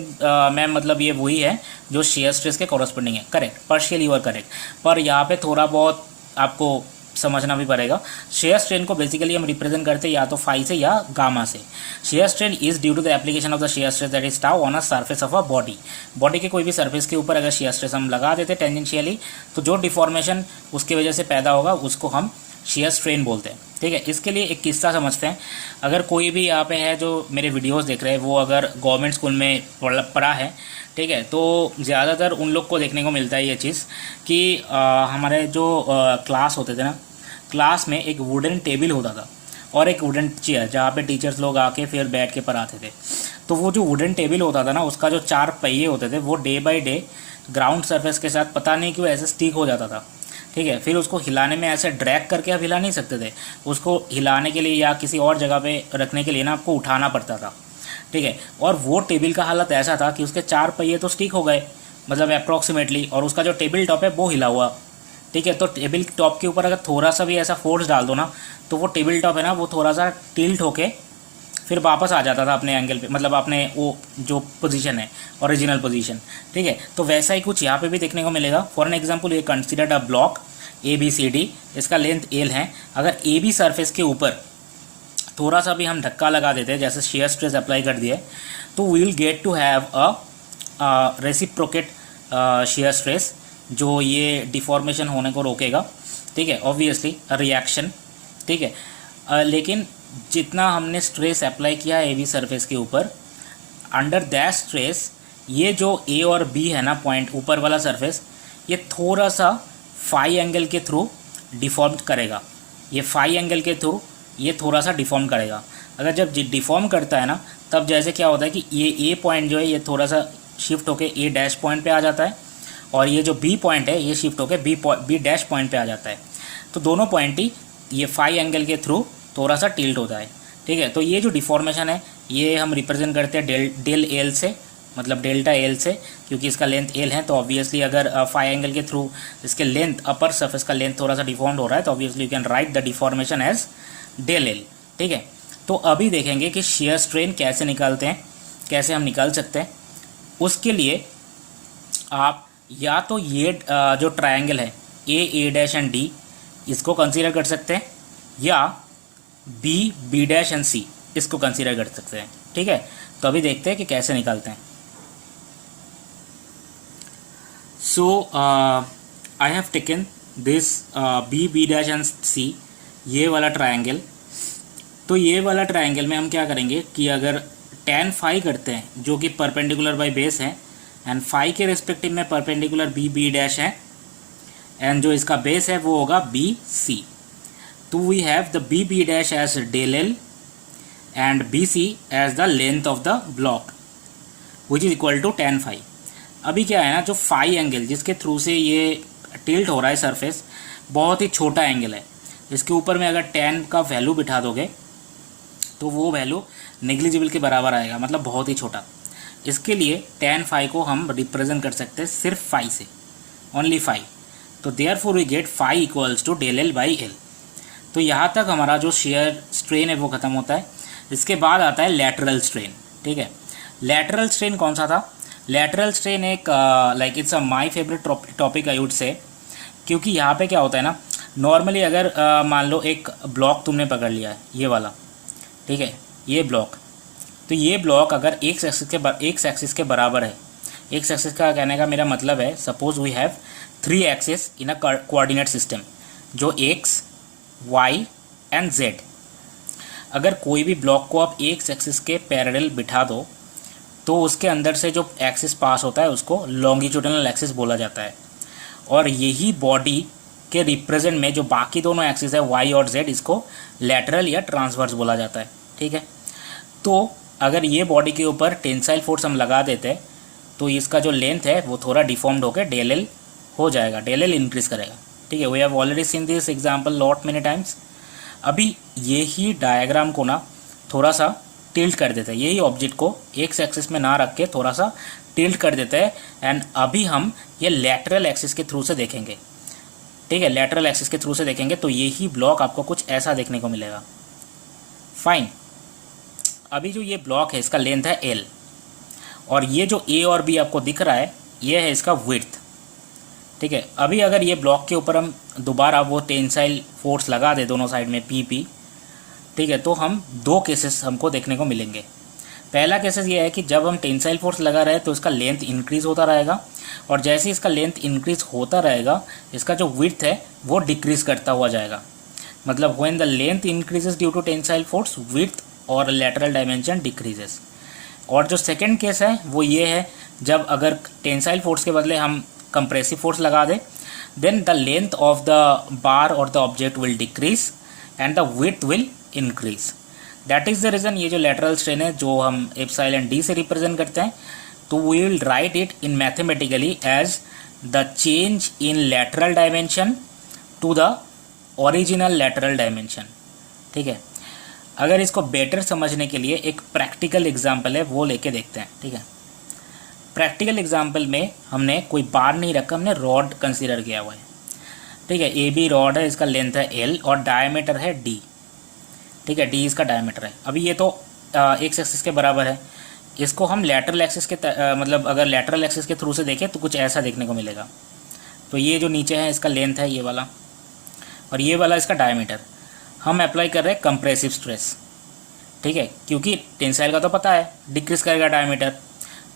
मैम मतलब ये वही है जो शियर स्ट्रेस के कॉरस्पॉन्डिंग है। Correct, partially you are correct, पर यहाँ पे थोड़ा बहुत आपको समझना भी पड़ेगा। शेयर स्ट्रेन को बेसिकली हम रिप्रेजेंट करते हैं या तो फाई से या गामा से। Shear strain is due to the application of the shear stress that is tau on a surface of a body. Body के कोई भी सरफेस के ऊपर अगर शेयर स्ट्रेस हम लगा देते टेंजेंशियली, तो जो डिफॉर्मेशन उसकी वजह से पैदा होगा उसको हम शेयर स्ट्रेन बोलते हैं। ठीक है, इसके लिए एक किस्सा समझते हैं। अगर कोई भी यहाँ पे है जो मेरे वीडियोस देख रहे हैं वो अगर गवर्नमेंट स्कूल में पढ़ा है, ठीक है, तो ज़्यादातर उन लोग को देखने को मिलता है ये चीज़ कि हमारे जो क्लास होते थे ना, क्लास में एक वुडन टेबल होता था और एक वुडन चेयर जहाँ पे टीचर्स लोग आके फिर बैठ के पढ़ाते थे। तो वो जो वुडन टेबल होता था ना, उसका जो 4 पहिए होते थे वो day by day ground surface के साथ पता नहीं क्यों ऐसे स्टिक हो जाता था। ठीक है, फिर उसको हिलाने में ऐसे ड्रैग करके आप हिला नहीं सकते थे, उसको हिलाने के लिए या किसी और जगह पे रखने के लिए ना आपको उठाना पड़ता था। ठीक है, और वो टेबल का हालत ऐसा था कि उसके 4 पहिए तो स्टिक हो गए, मतलब अप्रॉक्सीमेटली, और उसका जो टेबल टॉप है वो हिला हुआ। ठीक है, तो टेबल टॉप के ऊपर अगर थोड़ा सा भी ऐसा फोर्स डाल दो ना, तो वो टेबल टॉप है ना वो थोड़ा सा टिल्ट होके फिर वापस आ जाता था अपने एंगल पे, मतलब अपने वो जो पोजीशन है ओरिजिनल पोजीशन। ठीक है, तो वैसा ही कुछ यहाँ पे भी देखने को मिलेगा। फॉर एन एग्जांपल, ये कंसीडर्ड अ ब्लॉक ABCD, इसका लेंथ L है। अगर AB सरफेस के ऊपर थोड़ा सा भी हम धक्का लगा देते हैं, जैसे शेयर स्ट्रेस अप्लाई कर दिए, तो we will get to have a reciprocate shear stress, जो ये डिफॉर्मेशन होने को रोकेगा। ठीक है, ऑब्वियसली रिएक्शन। ठीक है, लेकिन जितना हमने स्ट्रेस अप्लाई किया है AB सरफेस के ऊपर, अंडर दैट स्ट्रेस ये जो A और B है ना पॉइंट, ऊपर वाला सरफेस, ये थोड़ा सा फाई एंगल के थ्रू डिफॉर्म करेगा। ये फाई एंगल के थ्रू ये थोड़ा सा डिफॉर्म करेगा। अगर जब डिफॉर्म करता है ना, तब जैसे क्या होता है कि ये A पॉइंट जो है ये थोड़ा सा शिफ्ट होके A डैश पॉइंट पे आ जाता है, और ये जो B पॉइंट है ये शिफ्ट होके B डैश पॉइंट पे आ जाता है। तो दोनों पॉइंट ही ये फाई एंगल के थ्रू थोड़ा सा टिल्ट होता है। ठीक है, तो ये जो डिफॉर्मेशन है ये हम रिप्रेजेंट करते हैं डेल एल से, मतलब डेल्टा एल से, क्योंकि इसका लेंथ L है। तो ऑब्वियसली अगर फाई एंगल के थ्रू इसके लेंथ, अपर सरफेस का लेंथ थोड़ा सा डिफॉर्म हो रहा है, तो obviously you can write the deformation as del L. ठीक है, तो अभी देखेंगे कि शेयर स्ट्रेन कैसे निकालते हैं, कैसे हम निकाल सकते हैं। उसके लिए आप या तो ये जो ट्रायंगल है A डैश एंड D, इसको कंसीडर कर सकते हैं, या B डैश एंड C इसको कंसीडर कर सकते हैं। ठीक है, तो अभी देखते हैं कि कैसे निकालते हैं। So I have taken this B dash and C, ये वाला ट्रायंगल। तो ये वाला ट्रायंगल में हम क्या करेंगे कि अगर tan फाई करते हैं, जो कि परपेंडिकुलर बाय बेस है, एंड फाई के रेस्पेक्टिव में परपेंडिकुलर B डैश है, एंड जो इसका बेस है वो होगा BC। तो we have the B dash as del L and BC as the length of the block which is equal to tan phi. अभी क्या है ना, जो फाई एंगल जिसके थ्रू से ये टिल्ट हो रहा है सरफेस, बहुत ही छोटा एंगल है। इसके ऊपर में अगर tan का वैल्यू बिठा दोगे तो वो वैल्यू नेग्लिजिबल के बराबर आएगा, मतलब बहुत ही छोटा। इसके लिए tan phi को हम रिप्रेजेंट कर सकते हैं सिर्फ phi से, ओनली phi। तो therefore we get phi equals to del L by L। तो यहाँ तक हमारा जो शेयर स्ट्रेन है वो ख़त्म होता है। इसके बाद आता है लैटरल स्ट्रेन, ठीक है। लैटरल स्ट्रेन कौन सा था? लैटरल स्ट्रेन एक like it's a my favourite topic I would say, क्योंकि यहाँ पे क्या होता है ना, नॉर्मली अगर मान लो एक ब्लॉक तुमने पकड़ लिया है, ये वाला, ठीक है, ये ब्लॉक, तो ये ब्लॉक अगर एक एक्सिस के बराबर है, एक एक्सिस का कहने का मेरा मतलब है, suppose we have 3 axis in a coordinate system, जो x, y एंड z। अगर कोई भी ब्लॉक को आप एक एक्सिस के पैरेलल बिठा दो तो उसके अंदर से जो एक्सिस पास होता है उसको लॉन्गिट्यूडिनल एक्सिस बोला जाता है, और यही बॉडी के रिप्रेजेंट में जो बाकी दोनों एक्सिस है y और z, इसको लैटरल या ट्रांसवर्स बोला जाता है, ठीक है। तो अगर ये बॉडी के ऊपर टेंसाइल फोर्स हम लगा देते हैं तो इसका जो लेंथ है वो थोड़ा डिफॉर्म्ड होकर del L हो जाएगा, del L इंक्रीज करेगा, ठीक है। We have already seen this example lot many times. अभी यही डायग्राम को ना थोड़ा सा टिल्ट कर देते हैं, यही ऑब्जेक्ट को एक एक्सिस में ना रख के थोड़ा सा टिल्ट कर देते हैं, एंड अभी हम ये लैटरल एक्सिस के थ्रू से देखेंगे, ठीक है। लैटरल एक्सिस के थ्रू से देखेंगे तो यही ब्लॉक आपको कुछ ऐसा देखने को मिलेगा। फाइन, अभी जो ये ब्लॉक है इसका लेंथ है L, और ये जो A और B आपको दिख रहा है ये है इसका विड्थ, ठीक है। अभी अगर ये ब्लॉक के ऊपर हम दोबारा वो टेंसाइल फोर्स लगा दे दोनों साइड में PP, ठीक है, तो हम 2 केसेस हमको देखने को मिलेंगे। पहला केसेस ये है कि जब हम टेंसाइल फोर्स लगा रहे हैं तो इसका लेंथ इंक्रीज होता रहेगा, और जैसे ही इसका लेंथ इंक्रीज होता रहेगा इसका जो विड्थ है वो डिक्रीज करता हुआ जाएगा। मतलब when the length increases due to tensile force, width और लैटरल डायमेंशन डिक्रीजेस। और जो सेकेंड केस है वो ये है, जब अगर टेंसाइल फोर्स के बदले हम कंप्रेसिव फोर्स लगा दें, then the length of the bar और the object will decrease and the width will increase. That is the reason ये जो लैटरल स्ट्रेन है जो हम एप्सिलॉन d से रिप्रेजेंट करते हैं, तो we will write it in mathematically as the change in lateral dimension to the original lateral dimension, ठीक है। अगर इसको बेटर समझने के लिए एक प्रैक्टिकल एग्जाम्पल है वो लेके देखते हैं, ठीक है। प्रैक्टिकल एग्जाम्पल में हमने कोई बार नहीं रखा, हमने रॉड कंसीडर किया हुआ है, ठीक है। AB रॉड है, इसका लेंथ है L और डायमीटर है D, ठीक है, D इसका डायमीटर है। अभी ये तो एक्स एक्सिस के बराबर है, इसको हम लैटरल एक्सिस के मतलब अगर लैटरल एक्सिस के थ्रू से देखें तो कुछ ऐसा देखने को मिलेगा। तो ये जो नीचे है इसका लेंथ है ये वाला, और ये वाला इसका डायमीटर। हम अप्लाई कर रहे हैं कंप्रेसिव स्ट्रेस, ठीक है, क्योंकि टेंसाइल का तो पता है डिक्रीज करेगा डायमीटर,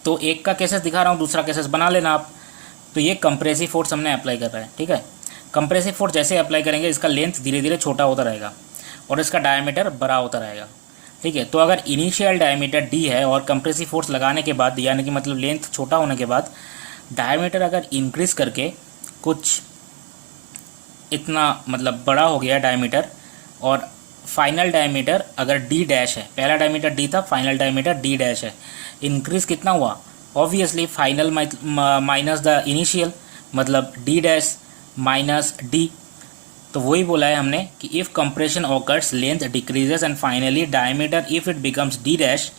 तो एक का केसेस दिखा रहा हूँ, दूसरा केसेस बना लेना आप। तो ये कंप्रेसिव फोर्स हमने अप्लाई कर रहा है, ठीक है। कंप्रेसिव फोर्स जैसे अप्लाई करेंगे इसका लेंथ धीरे धीरे छोटा होता रहेगा और इसका डायमीटर बड़ा होता रहेगा, ठीक है। तो अगर इनिशियल डायमीटर D है और कंप्रेसिव फोर्स लगाने के बाद, यानी कि मतलब लेंथ छोटा होने के बाद डायमीटर अगर इंक्रीज करके कुछ इतना मतलब बड़ा हो गया डायमीटर, और फाइनल डायमीटर अगर D डैश है, पहला डायमीटर D था, फाइनल डायमीटर D डैश है, इंक्रीज कितना हुआ? Obviously final minus the initial, मतलब D डैश माइनस D। तो वही बोला है हमने कि if compression occurs length decreases and finally diameter if it becomes D dash,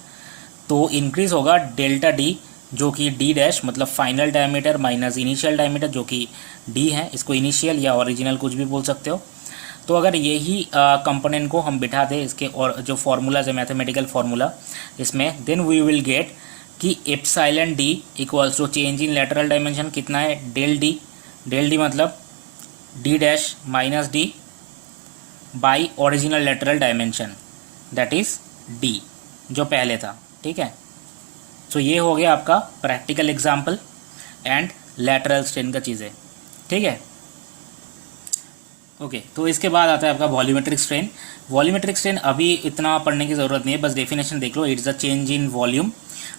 तो इंक्रीज होगा डेल्टा D, जो कि D डैश मतलब final diameter minus initial diameter जो कि D है, इसको इनिशियल या ओरिजिनल कुछ भी बोल सकते हो। तो अगर यही कंपोनेंट को हम बिठा दें इसके और जो फार्मूलाज है मैथमेटिकल फार्मूला इसमें, देन वी विल गेट कि epsilon D equals to change in lateral dimension कितना है, डेल D मतलब D dash minus D by original lateral dimension, that is D जो पहले था, ठीक है। तो ये हो गया आपका practical example and lateral strain का चीज़ें, ठीक है। ओके, तो इसके बाद आता है आपका वॉल्यूमेट्रिक स्ट्रेन। वॉल्यूमेट्रिक स्ट्रेन अभी इतना पढ़ने की ज़रूरत नहीं है, बस डेफिनेशन देख लो। It's the change in volume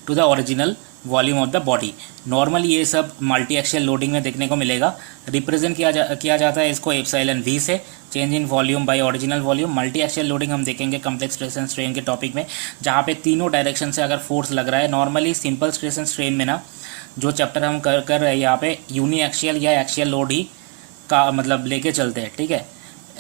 to the original volume of the body. Normally ये सब मल्टी एक्सियल लोडिंग में देखने को मिलेगा। रिप्रेजेंट किया जाता है इसको एप्सिलॉन V से, change in volume by original volume. Multi axial loading हम देखेंगे कम्प्लेक्स स्ट्रेस एंड स्ट्रेन के टॉपिक में, जहाँ पे तीनों डायरेक्शन से अगर फोर्स लग रहा है। Normally simple stress and strain में ना जो चैप्टर हम कर रहे हैं यहाँ पे यूनी एक्सियल या एक्सियल लोड ही का मतलब लेके चलते हैं, ठीक है।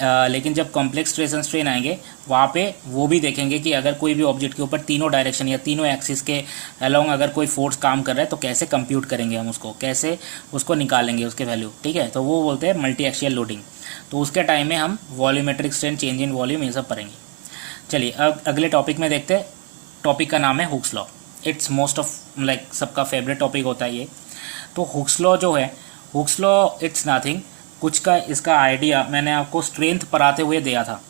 लेकिन जब कॉम्प्लेक्स स्ट्रेस एंड स्ट्रेन आएंगे वहाँ पे वो भी देखेंगे कि अगर कोई भी ऑब्जेक्ट के ऊपर तीनों डायरेक्शन या तीनों एक्सिस के अलोंग अगर कोई फोर्स काम कर रहा है तो कैसे कंप्यूट करेंगे हम उसको, कैसे उसको निकालेंगे उसके वैल्यू, ठीक है। तो वो बोलते हैं मल्टी एक्सियल लोडिंग। तो उसके टाइम में हम volumetric strain, change in volume, ये सब पढ़ेंगे। चलिए अब अगले टॉपिक में देखते हैं। टॉपिक का नाम है Hooke's law. It's most of like सबका फेवरेट टॉपिक होता है ये। तो हुक्स लॉ जो है, हुक्स लॉ इट्स नथिंग, कुछ का इसका आइडिया मैंने आपको स्ट्रेंथ पढ़ाते हुए दिया था।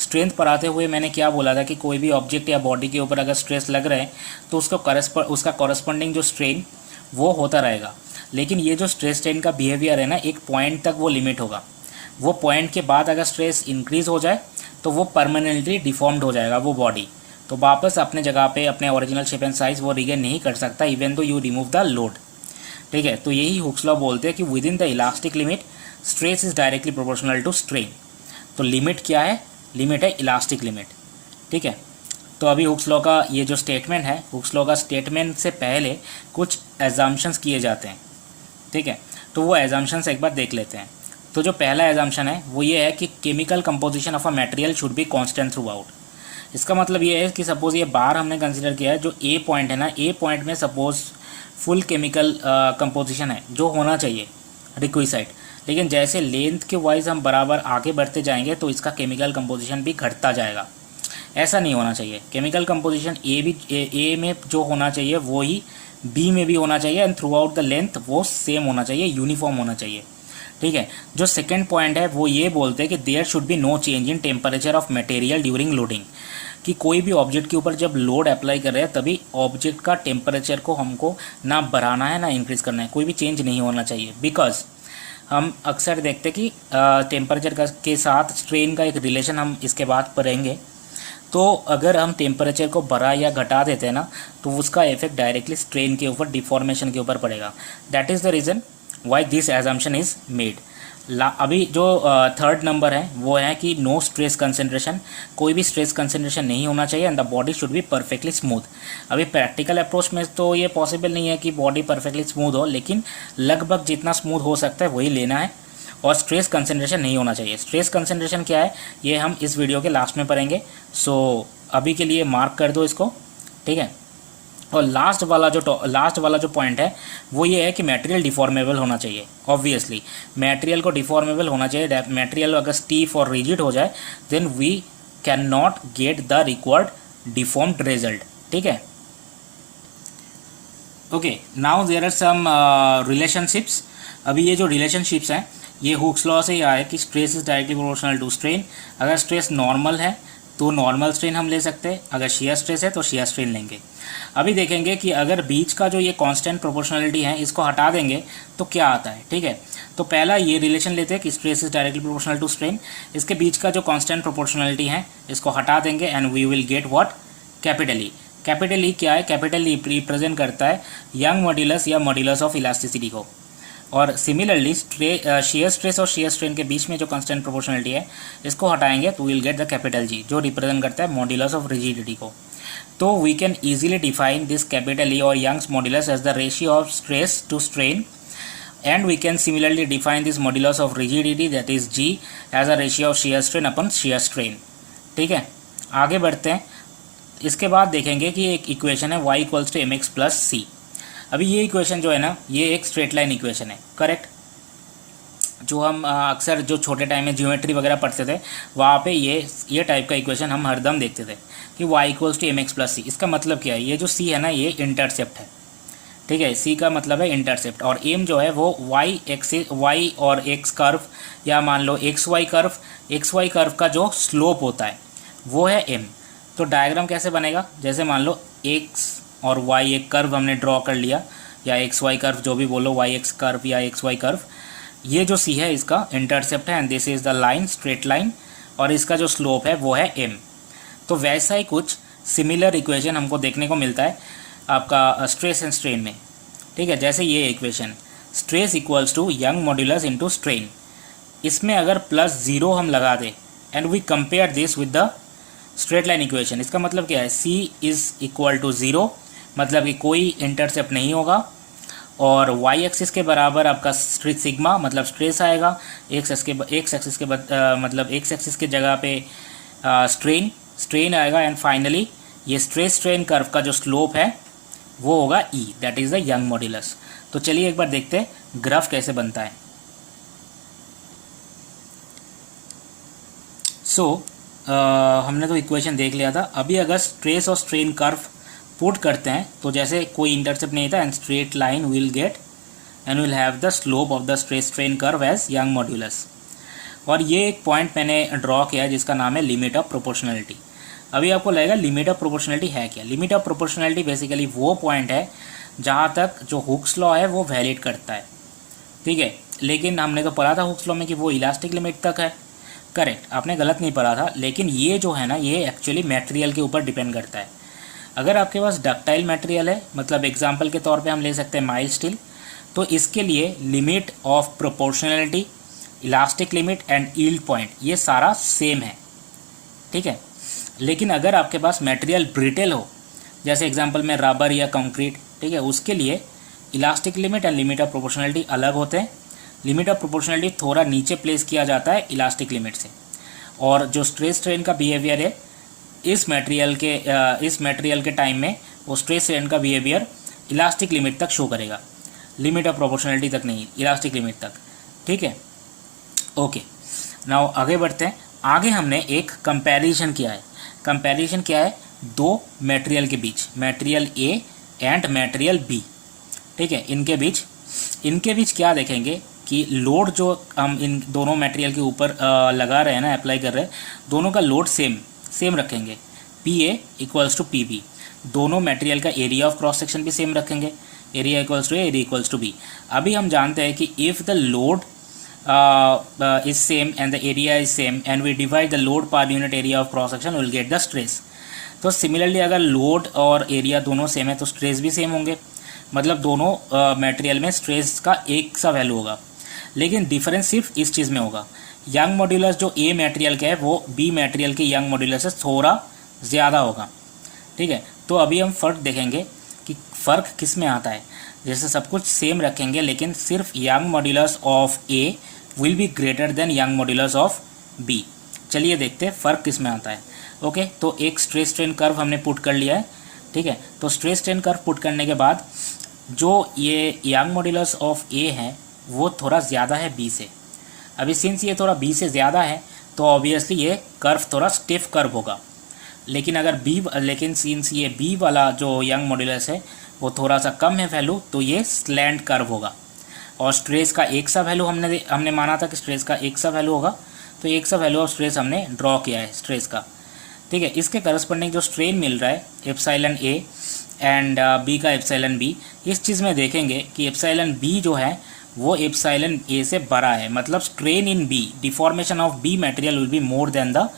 स्ट्रेंथ पढ़ाते हुए मैंने क्या बोला था कि कोई भी ऑब्जेक्ट या बॉडी के ऊपर अगर स्ट्रेस लग रहा है तो उसका कॉरस्पॉन्डिंग जो स्ट्रेन वो होता रहेगा। लेकिन ये जो स्ट्रेस स्ट्रेन का बिहेवियर है ना, एक पॉइंट तक वो लिमिट होगा। वो पॉइंट के बाद अगर स्ट्रेस इंक्रीज हो जाए तो वो परमानेंटली डिफॉर्म्ड हो जाएगा वो बॉडी, तो वापस अपने जगह पे अपने ओरिजिनल शेप एंड साइज वो रिगेन नहीं कर सकता even though you remove the load, ठीक है। तो यही हुक्स लॉ बोलते हैं कि within the elastic limit stress is directly proportional to strain. तो लिमिट क्या है? लिमिट है इलास्टिक लिमिट, ठीक है। तो अभी हुक्स लॉ का ये जो स्टेटमेंट है, हुक्स लॉ का स्टेटमेंट से पहले कुछ एजम्पशंस किए जाते हैं, ठीक है। तो वो एजम्पशंस एक बार देख लेते हैं। तो जो पहला एजम्पशन है वो ये है कि chemical composition of a material should be constant through out. इसका मतलब ये है कि सपोज ये बार हमने कंसिडर किया है, जो ए पॉइंट है ना, ए पॉइंट में सपोज फुल केमिकल कंपोजिशन है जो होना चाहिए रिक्विसाइट, लेकिन जैसे लेंथ के वाइज हम बराबर आगे बढ़ते जाएंगे तो इसका केमिकल कंपोजिशन भी घटता जाएगा। ऐसा नहीं होना चाहिए। केमिकल कंपोजिशन ए में जो होना चाहिए वो ही बी में भी होना चाहिए and through out the length वो सेम होना चाहिए, यूनिफॉर्म होना चाहिए, ठीक है। जो सेकेंड पॉइंट है वो ये बोलते हैं कि there should be no change in temperature of material during loading, कि कोई भी ऑब्जेक्ट के ऊपर जब लोड अप्लाई कर रहे हैं तभी ऑब्जेक्ट का टेम्परेचर को हमको ना बढ़ाना है ना इंक्रीज करना है, कोई भी चेंज नहीं होना चाहिए। बिकॉज हम अक्सर देखते कि टेम्परेचर के साथ स्ट्रेन का एक रिलेशन हम इसके बाद पढ़ेंगे। तो अगर हम टेम्परेचर को बढ़ा या घटा देते हैं ना तो उसका इफेक्ट डायरेक्टली स्ट्रेन के ऊपर, डिफॉर्मेशन के ऊपर पड़ेगा। That is the reason why this assumption is made. अभी जो थर्ड नंबर है वो है कि नो स्ट्रेस कंसंट्रेशन, कोई भी स्ट्रेस कंसंट्रेशन नहीं होना चाहिए and the body should be perfectly smooth. अभी प्रैक्टिकल अप्रोच में तो ये पॉसिबल नहीं है कि बॉडी परफेक्टली स्मूथ हो, लेकिन लगभग जितना स्मूथ हो सकता है वही लेना है और स्ट्रेस कंसंट्रेशन नहीं होना चाहिए। स्ट्रेस कंसंट्रेशन क्या है ये हम इस वीडियो के लास्ट में पढ़ेंगे, सो अभी के लिए मार्क कर दो इसको, ठीक है। और लास्ट वाला जो पॉइंट है वो ये है कि मटेरियल डिफॉर्मेबल होना चाहिए। ऑब्वियसली मटेरियल को डिफॉर्मेबल होना चाहिए। मटेरियल अगर स्टीफ और रिजिड हो जाए then we cannot get the required deformed result, ठीक है। Okay, now there are some relationships. अभी ये जो रिलेशनशिप्स हैं ये हुक्स लॉ से ही आया कि stress is directly proportional to strain. अगर स्ट्रेस नॉर्मल है तो नॉर्मल स्ट्रेन हम ले सकते हैं, अगर शेयर स्ट्रेस है तो शेयर स्ट्रेन लेंगे। अभी देखेंगे कि अगर बीच का जो ये कांस्टेंट प्रोपोर्शनलिटी है इसको हटा देंगे तो क्या आता है, ठीक है। तो पहला ये रिलेशन लेते हैं कि stress is directly proportional to strain. इसके बीच का जो कांस्टेंट प्रोपोर्शनलिटी है इसको हटा देंगे and we will get what, capital E. Capital E क्या है? कैपिटल ई रिप्रेजेंट करता है यंग मॉड्यूलस या मॉड्यूलस ऑफ इलास्टिसिटी को। और सिमिलरली शेयर स्ट्रेस और शेयर स्ट्रेन के बीच में जो कांस्टेंट प्रोपोर्शनलिटी है इसको हटाएंगे तो will get the capital G, जो रिप्रेजेंट करता है मॉड्यूलस ऑफ रिजिडिटी को। तो we can easily define this capital E or Young's modulus as the ratio of stress to strain, and we can similarly define this modulus of rigidity, that is G, as a ratio of shear strain upon shear strain, ठीक है। आगे बढ़ते हैं। इसके बाद देखेंगे कि एक इक्वेशन है y equals to mx plus C. अभी ये इक्वेशन जो है ना ये एक स्ट्रेट लाइन इक्वेशन है, करेक्ट। जो हम अक्सर जो छोटे टाइम में ज्योमेट्री वगैरह पढ़ते थे वहाँ पे ये टाइप का इक्वेशन हम हरदम देखते थे कि y equals to mx plus C. इसका मतलब क्या है? ये जो c है ना ये इंटरसेप्ट है, ठीक है। c का मतलब है इंटरसेप्ट और m जो है वो y और x कर्व या मान लो xy कर्व का जो स्लोप होता है वो है m। तो डायग्राम कैसे बनेगा? जैसे मान लो x और y एक कर्व हमने ड्रॉ कर लिया या xy कर्व, जो भी बोलो, yx कर्व या xy कर्व। ये जो c है इसका इंटरसेप्ट है and this is the line, straight line, और इसका जो स्लोप है वो है m। तो वैसा ही कुछ सिमिलर इक्वेशन हमको देखने को मिलता है आपका स्ट्रेस एंड स्ट्रेन में, ठीक है। जैसे ये equation stress equals to Young modulus into strain, इसमें अगर +0 हम लगा दें and we compare this with the straight line equation, इसका मतलब क्या है? c इज़ इक्वल टू 0, मतलब कि कोई इंटरसेप्ट नहीं होगा और वाई एक्सिस के बराबर आपका स्ट्रेस सिग्मा मतलब स्ट्रेस आएगा, एक्स एक्सिस के मतलब एक्स एक्सिस के जगह पे स्ट्रेन आएगा, एंड फाइनली ये स्ट्रेस स्ट्रेन कर्व का जो स्लोप है वो होगा E, that is the Young modulus. तो चलिए एक बार देखते हैं ग्राफ कैसे बनता है। सो हमने तो इक्वेशन देख लिया था। अभी अगर स्ट्रेस और स्ट्रेन कर्व पुट करते हैं तो जैसे कोई इंटरसेप्ट नहीं था, and straight line will get and will have the slope of the stress strain curve as Young modulus. और ये एक पॉइंट मैंने ड्रॉ किया है जिसका नाम है लिमिट ऑफ प्रोपोर्शनैलिटी। अभी आपको लगेगा लिमिट ऑफ प्रोपोर्शनैलिटी है क्या? लिमिट ऑफ प्रोपोर्शनैलिटी बेसिकली वो पॉइंट है जहाँ तक जो हुक्स लॉ है वो वैलिड करता है, ठीक है। लेकिन हमने तो पढ़ा था हुक्स लॉ में कि वो इलास्टिक लिमिट तक है। करेक्ट, आपने गलत नहीं पढ़ा था, लेकिन ये जो है ना ये एक्चुअली मटेरियल के ऊपर डिपेंड करता है। अगर आपके पास डक्टाइल मटेरियल है, मतलब एग्जांपल के तौर पे हम ले सकते हैं माइल्ड स्टील, तो इसके लिए limit of proportionality, elastic limit and yield point ये सारा सेम है, ठीक है। लेकिन अगर आपके पास मटेरियल ब्रिटेल हो, जैसे एग्जांपल में रबर या कंक्रीट, ठीक है, उसके लिए elastic limit and limit of proportionality अलग होते हैं। लिमिट ऑफ प्रोपोर्शनैलिटी थोड़ा नीचे प्लेस किया जाता है इलास्टिक लिमिट से, और जो स्ट्रेस स्ट्रेन का बिहेवियर है इस मटेरियल के टाइम में वो स्ट्रेस स्ट्रेन का बिहेवियर इलास्टिक लिमिट तक शो करेगा, लिमिट ऑफ प्रोपोर्शनैलिटी तक नहीं, इलास्टिक लिमिट तक, ठीक है। ओके, नाउ आगे बढ़ते हैं। आगे हमने एक कंपैरिजन किया है। कंपैरिजन क्या है? दो मटेरियल के बीच, material A and material B, ठीक है, इनके बीच क्या देखेंगे कि लोड जो हम इन दोनों मटेरियल के ऊपर लगा रहे हैं ना, अप्लाई कर रहे हैं, दोनों का लोड सेम रखेंगे, P A equals to P B. दोनों मटेरियल का एरिया ऑफ क्रॉस सेक्शन भी सेम रखेंगे, area equals to A, area equals to B. अभी हम जानते हैं कि if the load is same and the area is same and we divide the load per unit area of cross section will get the stress। तो similarly अगर load और area दोनों same है तो स्ट्रेस भी सेम होंगे, मतलब दोनों मटेरियल में स्ट्रेस का एक सा वैल्यू होगा। लेकिन डिफरेंस सिर्फ इस चीज़ में होगा, यंग मॉड्यूलस जो ए मटेरियल का है वो बी मटेरियल के यंग मॉड्यूलस से थोड़ा ज़्यादा होगा, ठीक है। तो अभी हम फ़र्क देखेंगे कि फ़र्क किस में आता है। जैसे सब कुछ सेम रखेंगे लेकिन सिर्फ Young modulus of A will be greater than Young modulus of B. चलिए देखते हैं फ़र्क किस में आता है। ओके, तो एक स्ट्रेस स्ट्रेन कर्व हमने पुट कर लिया है, ठीक है। तो स्ट्रेस स्ट्रेन कर्व पुट करने के बाद जो ये यंग मॉड्यूलस ऑफ ए है वो थोड़ा ज़्यादा है बी से। अभी सिंस ये थोड़ा बी से ज़्यादा है तो ऑब्वियसली ये कर्व थोड़ा स्टिफ कर्व होगा। लेकिन सिंस ये बी वाला जो यंग मॉड्यूलस है वो थोड़ा सा कम है वैल्यू, तो ये स्लैंट कर्व होगा। और स्ट्रेस का एक सा वैल्यू हमने माना था कि स्ट्रेस का एक सा वैल्यू होगा, तो एक सा वैल्यू ऑफ स्ट्रेस हमने ड्रॉ किया है स्ट्रेस का, ठीक है। इसके करस्पॉन्डिंग जो स्ट्रेन मिल रहा है एप्सिलॉन ए एंड बी का एप्सिलॉन बी, इस चीज़ में देखेंगे कि एप्सिलॉन बी जो है वो एप्सिलॉन ए से बड़ा है, मतलब strain in B, deformation of B material will be more than the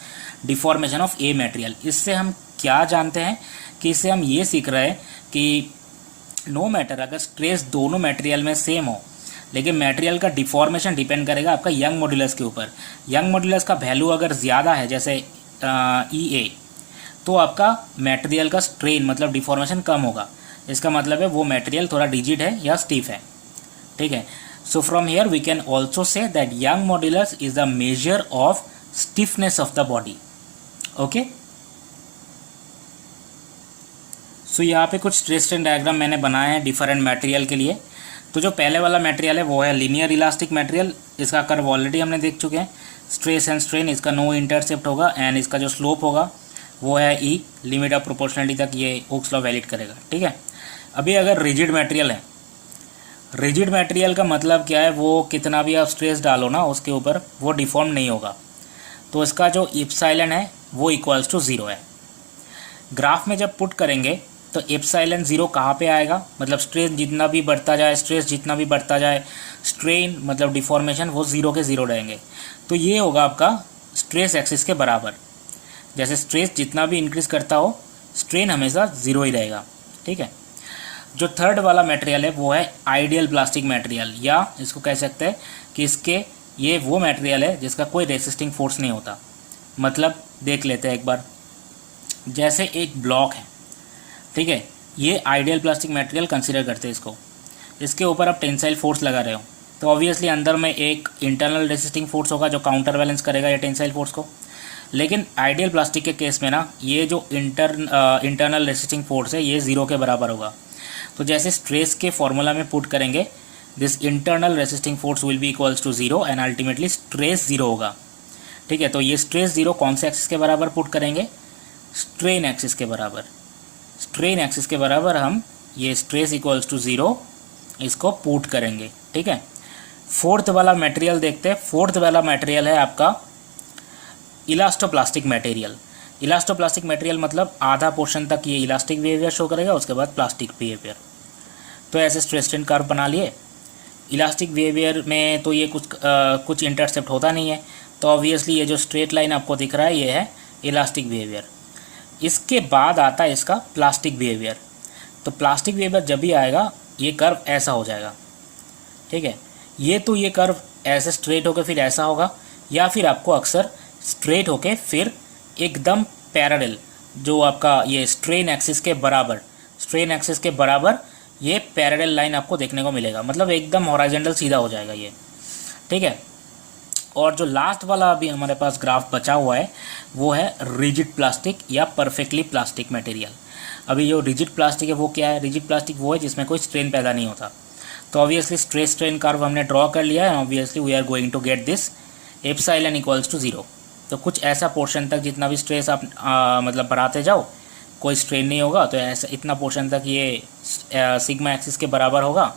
deformation of A material. इससे हम क्या जानते हैं कि इससे हम ये सीख रहे हैं कि नो मैटर अगर स्ट्रेस दोनों मटेरियल में सेम हो, लेकिन मटेरियल का डिफॉर्मेशन डिपेंड करेगा आपका यंग मॉड्यूलस के ऊपर। यंग मॉड्यूलस का वैल्यू अगर ज़्यादा है जैसे ई ए, तो आपका मटेरियल का स्ट्रेन मतलब डिफॉर्मेशन कम होगा। इसका मतलब है वो मटेरियल थोड़ा रिजिड है या स्टिफ है, ठीक है। So from here we can also say that Young modulus is the measure of stiffness of the body. Okay, so यहाँ पे कुछ स्ट्रेस स्ट्रेन डायग्राम मैंने बनाए हैं डिफरेंट मटेरियल के लिए। तो जो पहले वाला मटेरियल है वो है लीनियर इलास्टिक मटेरियल, इसका कर्व ऑलरेडी हमने देख चुके हैं। स्ट्रेस एंड स्ट्रेन, इसका नो इंटरसेप्ट होगा एंड इसका जो स्लोप होगा वो है ई, लिमिट ऑफ प्रोपोर्शनलिटी तक ये हुक्स लॉ वैलिड करेगा, ठीक है। अभी अगर रिजिड मटेरियल है, रिजिड मटेरियल का मतलब क्या है, वो कितना भी आप स्ट्रेस डालो ना उसके ऊपर वो डिफॉर्म नहीं होगा, तो इसका जो एप्सिलॉन है वो इक्वल्स टू 0 है। ग्राफ में जब पुट करेंगे तो एप्सिलॉन 0 कहाँ पे आएगा, मतलब स्ट्रेस जितना भी बढ़ता जाए, स्ट्रेस जितना भी बढ़ता जाए, स्ट्रेन मतलब डिफॉर्मेशन वो 0 के 0 रहेंगे। तो ये होगा आपका स्ट्रेस एक्सिस के बराबर। जैसे स्ट्रेस जितना भी इंक्रीज करता हो स्ट्रेन हमेशा 0 ही रहेगा, ठीक है। जो थर्ड वाला मटेरियल है वो है आइडियल प्लास्टिक मटेरियल, या इसको कह सकते हैं कि ये वो मटेरियल है जिसका कोई रेसिस्टिंग फोर्स नहीं होता। मतलब देख लेते हैं एक बार, जैसे एक ब्लॉक है, ठीक है, ये आइडियल प्लास्टिक मटेरियल कंसीडर करते हैं इसको। इसके ऊपर आप टेंसाइल फोर्स लगा रहे हो, तो ऑब्वियसली अंदर में एक इंटरनल रेसिस्टिंग फोर्स होगा जो काउंटर बैलेंस करेगा ये टेंसाइल फोर्स को। लेकिन आइडियल प्लास्टिक के केस में ना ये जो इंटरनल रेसिस्टिंग फोर्स है ये ज़ीरो के बराबर होगा। तो जैसे स्ट्रेस के फॉर्मूला में पुट करेंगे, this internal resisting force will be equals to zero and ultimately stress zero होगा। ठीक है, तो ये स्ट्रेस ज़ीरो कौन से एक्सिस के बराबर पुट करेंगे? स्ट्रेन एक्सिस के बराबर। स्ट्रेन एक्सिस के बराबर हम ये स्ट्रेस इक्वल्स टू ज़ीरो इसको पुट करेंगे। ठीक है, फोर्थ वाला मटेरियल देखते हैं। फोर्थ वाला मटेरियल है आपका इलास्टोप्लास्टिक मटेरियल। इलास्टोप्लास्टिक मटेरियल मतलब आधा पोर्शन तक ये इलास्टिक बिहेवियर शो करेगा, उसके बाद प्लास्टिक बिहेवियर। तो ऐसे स्ट्रेस स्ट्रेन कर्व बना लिए। इलास्टिक बिहेवियर में तो ये कुछ इंटरसेप्ट होता नहीं है, तो ऑब्वियसली ये जो स्ट्रेट लाइन आपको दिख रहा है ये है इलास्टिक बिहेवियर। इसके बाद आता है इसका प्लास्टिक बिहेवियर। तो प्लास्टिक बिहेवियर जब भी आएगा ये कर्व ऐसा हो जाएगा। ठीक है, ये कर्व ऐसे स्ट्रेट होकर फिर ऐसा होगा, या फिर आपको अक्सर स्ट्रेट होके फिर एकदम पैरेलल जो आपका ये स्ट्रेन एक्सिस के बराबर ये पैरेलल लाइन आपको देखने को मिलेगा, मतलब एकदम हॉरिजॉन्टल सीधा हो जाएगा ये। ठीक है, और जो लास्ट वाला अभी हमारे पास ग्राफ बचा हुआ है वो है रिजिड प्लास्टिक या परफेक्टली प्लास्टिक मटेरियल। अभी जो रिजिड प्लास्टिक है वो क्या है? रिजिड प्लास्टिक वो है जिसमें कोई स्ट्रेन पैदा नहीं होता। तो ऑब्वियसली स्ट्रेस स्ट्रेन कर्व हमने ड्रॉ कर लिया है, obviously we are going to get this epsilon equals to zero. तो कुछ ऐसा पोर्शन तक जितना भी स्ट्रेस आप मतलब बढ़ाते जाओ कोई स्ट्रेन नहीं होगा, तो ऐसा इतना पोर्शन तक ये सिग्मा एक्सिस के बराबर होगा।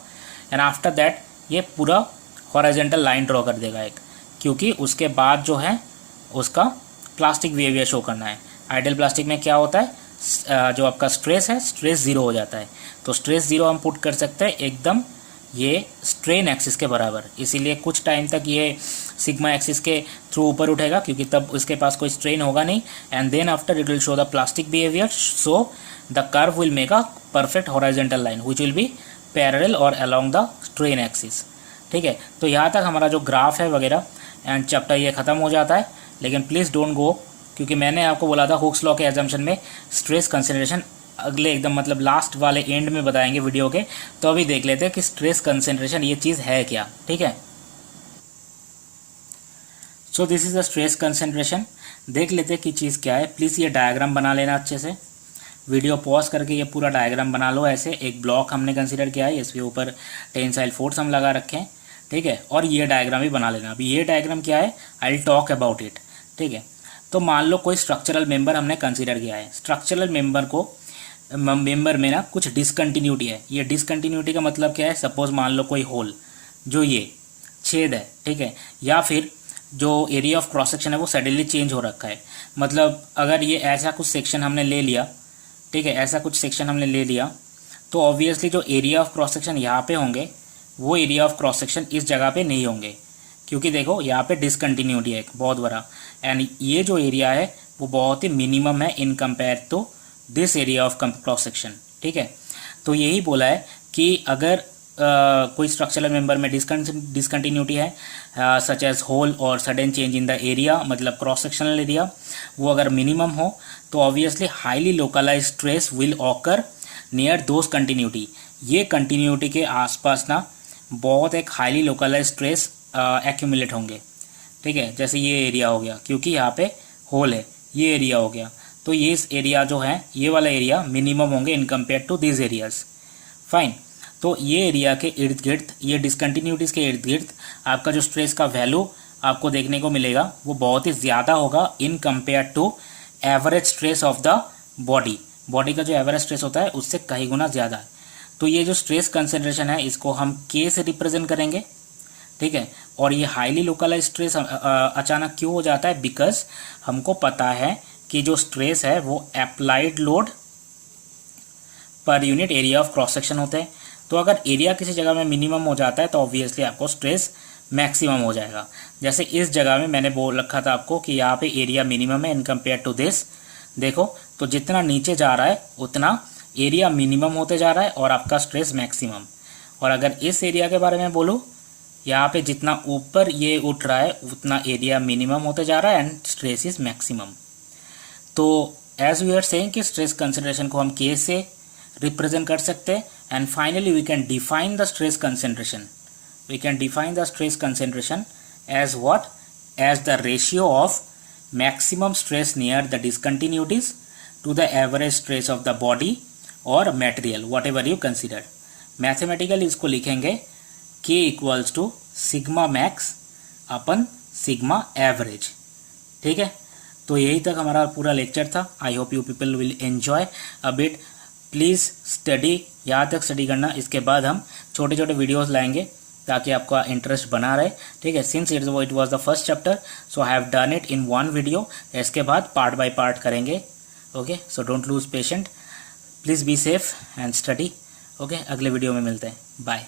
एंड आफ्टर दैट ये पूरा हॉरिजॉन्टल लाइन ड्रॉ कर देगा एक, क्योंकि उसके बाद जो है उसका प्लास्टिक बिहेवियर शो करना है। आइडियल प्लास्टिक में क्या होता है, जो आपका स्ट्रेस है स्ट्रेस ज़ीरो हो जाता है। तो स्ट्रेस ज़ीरो हम पुट कर सकते हैं एकदम ये स्ट्रेन एक्सिस के बराबर, इसीलिए कुछ टाइम तक ये सिग्मा एक्सिस के थ्रू ऊपर उठेगा क्योंकि तब उसके पास कोई स्ट्रेन होगा नहीं। And then after it will show the plastic behaviour, so the curve will make a perfect horizontal line which will be parallel और अलोंग द स्ट्रेन एक्सिस। ठीक है, तो यहाँ तक हमारा जो ग्राफ है वगैरह एंड चैप्टर ये ख़त्म हो जाता है। लेकिन प्लीज़ डोंट गो, क्योंकि मैंने आपको बोला था हुक्स लॉ के एजम्पशन में स्ट्रेस कंसंट्रेशन अगले एकदम मतलब लास्ट वाले एंड में बताएंगे वीडियो के। तो अभी देख लेते हैं कि स्ट्रेस कंसंट्रेशन ये चीज़ है क्या। ठीक है, so this is the stress concentration. देख लेते हैं कि चीज़ क्या है। प्लीज़ ये डायग्राम बना लेना अच्छे से, वीडियो पॉज करके ये पूरा डायग्राम बना लो। ऐसे एक ब्लॉक हमने कंसीडर किया है, इसके ऊपर टेंसाइल फोर्स हम लगा रखे हैं। ठीक है, और ये डायग्राम भी बना लेना। अभी ये डायग्राम क्या है, I will talk about it. ठीक है, तो मान लो कोई स्ट्रक्चरल मेंबर हमने कंसीडर किया है। स्ट्रक्चरल मेंबर में ना कुछ डिसकंटिन्यूटी है। ये डिसकंटिन्यूटी का मतलब क्या है, सपोज मान लो कोई होल जो ये छेद है, ठीक है, या फिर जो एरिया ऑफ क्रॉस सेक्शन है वो सडनली चेंज हो रखा है। मतलब अगर ये ऐसा कुछ सेक्शन हमने ले लिया, ठीक है, ऐसा कुछ सेक्शन हमने ले लिया, तो ऑब्वियसली जो एरिया ऑफ क्रॉस सेक्शन यहाँ पे होंगे वो एरिया ऑफ क्रॉस सेक्शन इस जगह पे नहीं होंगे, क्योंकि देखो यहाँ पे डिसकंटिन्यूटी है एक बहुत बड़ा, एंड ये जो एरिया है वो बहुत ही मिनिमम है in compare to this area of cross section. ठीक है, तो यही बोला है कि अगर कोई स्ट्रक्चरल मेंबर में डिसकंटिन्यूटी है सच एज होल और sudden change in the area, मतलब क्रॉस सेक्शनल एरिया, वो अगर मिनिमम हो तो obviously highly localise stress will occur near those continuity. ये कंटिन्यूटी के आसपास ना बहुत एक हाईली लोकलाइज स्ट्रेस एक्यूमुलेट होंगे। ठीक है, जैसे ये एरिया हो गया, क्योंकि यहाँ पे होल है, ये एरिया हो गया, तो ये इस एरिया जो है ये वाला एरिया मिनिमम होंगे in compare to this areas. Fine, तो ये एरिया के इर्द गिर्द, ये डिसकंटिन्यूटीज़ के इर्द गिर्द आपका जो स्ट्रेस का वैल्यू आपको देखने को मिलेगा वो बहुत ही ज़्यादा होगा in compare to average stress of the body का जो एवरेज स्ट्रेस होता है उससे कई गुना ज़्यादा है। तो ये जो स्ट्रेस कंसंट्रेशन है इसको हम के से रिप्रेजेंट करेंगे। ठीक है, और ये हाईली लोकलाइज स्ट्रेस अचानक क्यों हो जाता है, बिकॉज हमको पता है कि जो स्ट्रेस है वो अप्लाइड लोड पर unit area of cross section होते हैं। तो अगर एरिया किसी जगह में मिनिमम हो जाता है तो ऑब्वियसली आपको स्ट्रेस मैक्सिमम हो जाएगा। जैसे इस जगह में मैंने बोल रखा था आपको कि यहाँ पे एरिया मिनिमम है इन कंपेयर टू दिस। देखो, तो जितना नीचे जा रहा है उतना एरिया मिनिमम होते जा रहा है और आपका स्ट्रेस मैक्सिमम। और अगर इस एरिया के बारे में बोलूँ, यहाँ पे जितना ऊपर ये उठ रहा है उतना एरिया मिनिमम होते जा रहा है एंड स्ट्रेस इज मैक्सिमम। तो एज वी आर सेइंग कि स्ट्रेस कंसंट्रेशन को हम के से रिप्रेजेंट कर सकते हैं And finally, we can define the stress concentration. We can define the stress concentration as what? As the ratio of maximum stress near the discontinuities to the average stress of the body or material, whatever you consider. Mathematical इसको लिखेंगे K equals to sigma max upon sigma average. ठीक है, तो यही तक हमारा पूरा lecture था. I hope you people will enjoy a bit. Please study, यहाँ तक स्टडी करना. इसके बाद हम छोटे छोटे वीडियोस लाएंगे ताकि आपका इंटरेस्ट बना रहे. ठीक है, since it was the first chapter, so I have done it in one video. इसके बाद पार्ट बाय पार्ट करेंगे. Okay, so don't lose patient. Please be safe and study. Okay, अगले वीडियो में मिलते हैं. बाय.